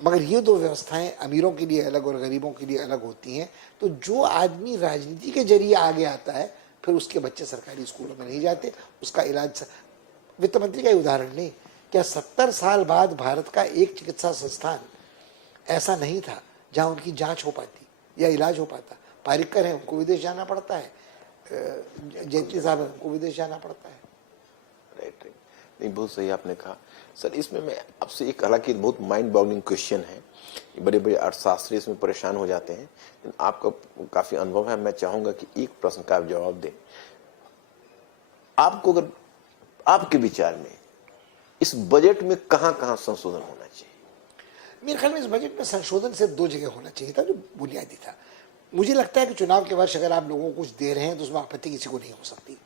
मगर ये दो व्यवस्थाएं अमीरों के लिए अलग और गरीबों के लिए अलग होती हैं, तो जो आदमी राजनीति के जरिए आगे आता है फिर उसके बच्चे सरकारी स्कूलों में नहीं जाते, उसका इलाज वित्त मंत्री का उदाहरण नहीं, क्या 70 साल बाद भारत का एक चिकित्सा संस्थान ऐसा नहीं था जहां उनकी जांच हो पाती या इलाज हो पाता। पारिकर है, उनको विदेश जाना पड़ता है, जेटली साहब है, उनको विदेश जाना पड़ता है। राइट। नहीं, बहुत सही आपने कहा सर। इसमें मैं आपसे एक, हालांकि बहुत माइंड बॉगलिंग क्वेश्चन है, बड़े बड़े अर्थशास्त्री इसमें परेशान हो जाते हैं, लेकिन आपका काफी अनुभव है, मैं चाहूंगा कि एक प्रश्न का आप जवाब दें। आपको अगर, आपके विचार में इस बजट में कहां कहां संशोधन होना चाहिए? मेरे ख्याल में इस बजट में संशोधन सिर्फ दो जगह होना चाहिए था जो बुनियादी था। मुझे लगता है कि चुनाव के वर्ष अगर आप लोगों को कुछ दे रहे हैं तो उसमें आपत्ति किसी को नहीं हो सकती।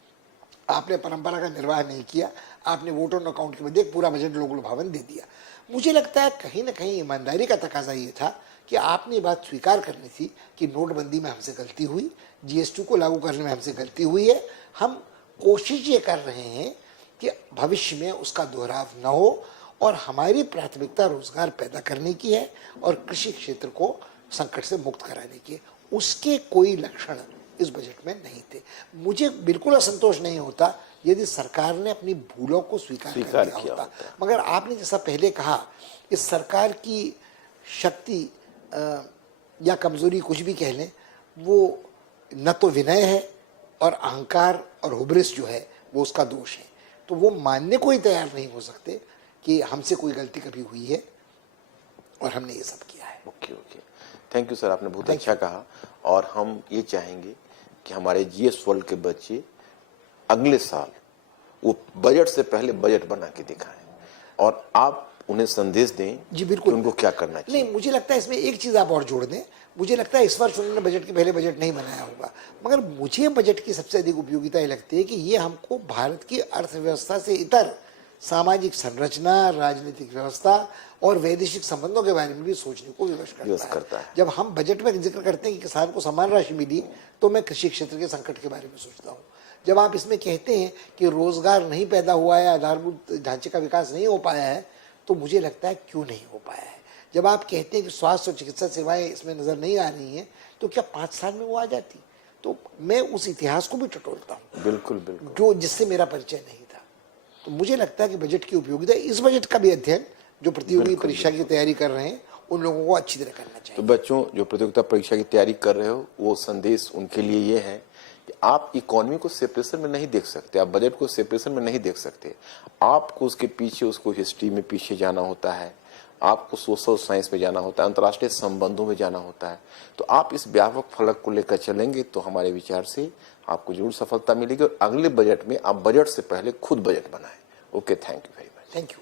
आपने परंपरा का निर्वाह नहीं किया, आपने वोट ऑन अकाउंट के बदले पूरा बजट लोक लुभावन दे दिया। मुझे लगता है कहीं ना कहीं ईमानदारी का तकाजा ये था कि आपने ये बात स्वीकार करनी थी कि नोटबंदी में हमसे गलती हुई, जीएसटी को लागू करने में हमसे गलती हुई है। हम कोशिश ये कर रहे हैं कि भविष्य में उसका दोहराव न हो, और हमारी प्राथमिकता रोजगार पैदा करने की है और कृषि क्षेत्र को संकट से मुक्त कराने की है। उसके कोई लक्षण इस बजट में नहीं थे। मुझे बिल्कुल असंतोष नहीं होता यदि सरकार ने अपनी भूलों को स्वीकार कर लिया होता। मगर आपने जैसा पहले कहा, इस सरकार की शक्ति या कमजोरी कुछ भी कह लें, वो न तो विनय है और अहंकार और हुब्रिस जो है वो उसका दोष है। तो वो मानने को ही तैयार नहीं हो सकते कि हमसे कोई गलती कभी हुई है और हमने ये सब किया है। Okay okay, thank you sir, आपने बहुत अच्छा कहा। और हम ये चाहेंगे कि हमारे जीएस वर्ल्ड के बच्चे अगले साल वो बजट से पहले बजट बना के दिखाएं, और आप उन्हें संदेश दें जी बिल्कुल, उनको क्या करना चाहिए। नहीं, मुझे लगता है इसमें एक चीज आप और जोड़ दें। मुझे लगता है इस वर्ष उन्होंने बजट के पहले बजट नहीं बनाया होगा, मगर मुझे बजट की सबसे अधिक उपयोगिता ये लगती है कि ये हमको भारत की अर्थव्यवस्था से इतर सामाजिक संरचना, राजनीतिक व्यवस्था और वैदेशिक संबंधों के बारे में भी सोचने को विवश करता है। जब हम बजट में जिक्र करते हैं कि किसान को समान राशि मिली, तो मैं कृषि क्षेत्र के संकट के बारे में सोचता हूँ। जब आप इसमें कहते हैं कि रोजगार नहीं पैदा हुआ है, आधारभूत ढांचे का विकास नहीं हो पाया है, तो मुझे लगता है क्यों नहीं हो पाया है। जब आप कहते हैं कि स्वास्थ्य और चिकित्सा सेवाएं इसमें नजर नहीं आ रही हैं, तो क्या 5 साल में वो आ जाती? तो मैं उस इतिहास को भी टटोलता हूँ, बिल्कुल बिल्कुल, जो जिससे मेरा परिचय नहीं था। तो मुझे लगता है कि बजट की उपयोगिता, इस बजट का भी अध्ययन जो प्रतियोगी परीक्षा की तैयारी कर रहे हैं उन लोगों को अच्छी तरह करना चाहिए। तो बच्चों जो प्रतियोगिता परीक्षा की तैयारी कर रहे हो, वो संदेश उनके लिए ये है कि आप इकोनॉमी को सेपरेशन में नहीं देख सकते, आप बजट को सेपरेशन में नहीं देख सकते। आपको उसके पीछे, उसको हिस्ट्री में पीछे जाना होता है, आपको सोशल साइंस में जाना होता है, अंतर्राष्ट्रीय संबंधों में जाना होता है। तो आप इस व्यापक फलक को लेकर चलेंगे तो हमारे विचार से आपको जरूर सफलता मिलेगी, और अगले बजट में आप बजट से पहले खुद बजट बनाएं। Okay, thank you very much. Thank you.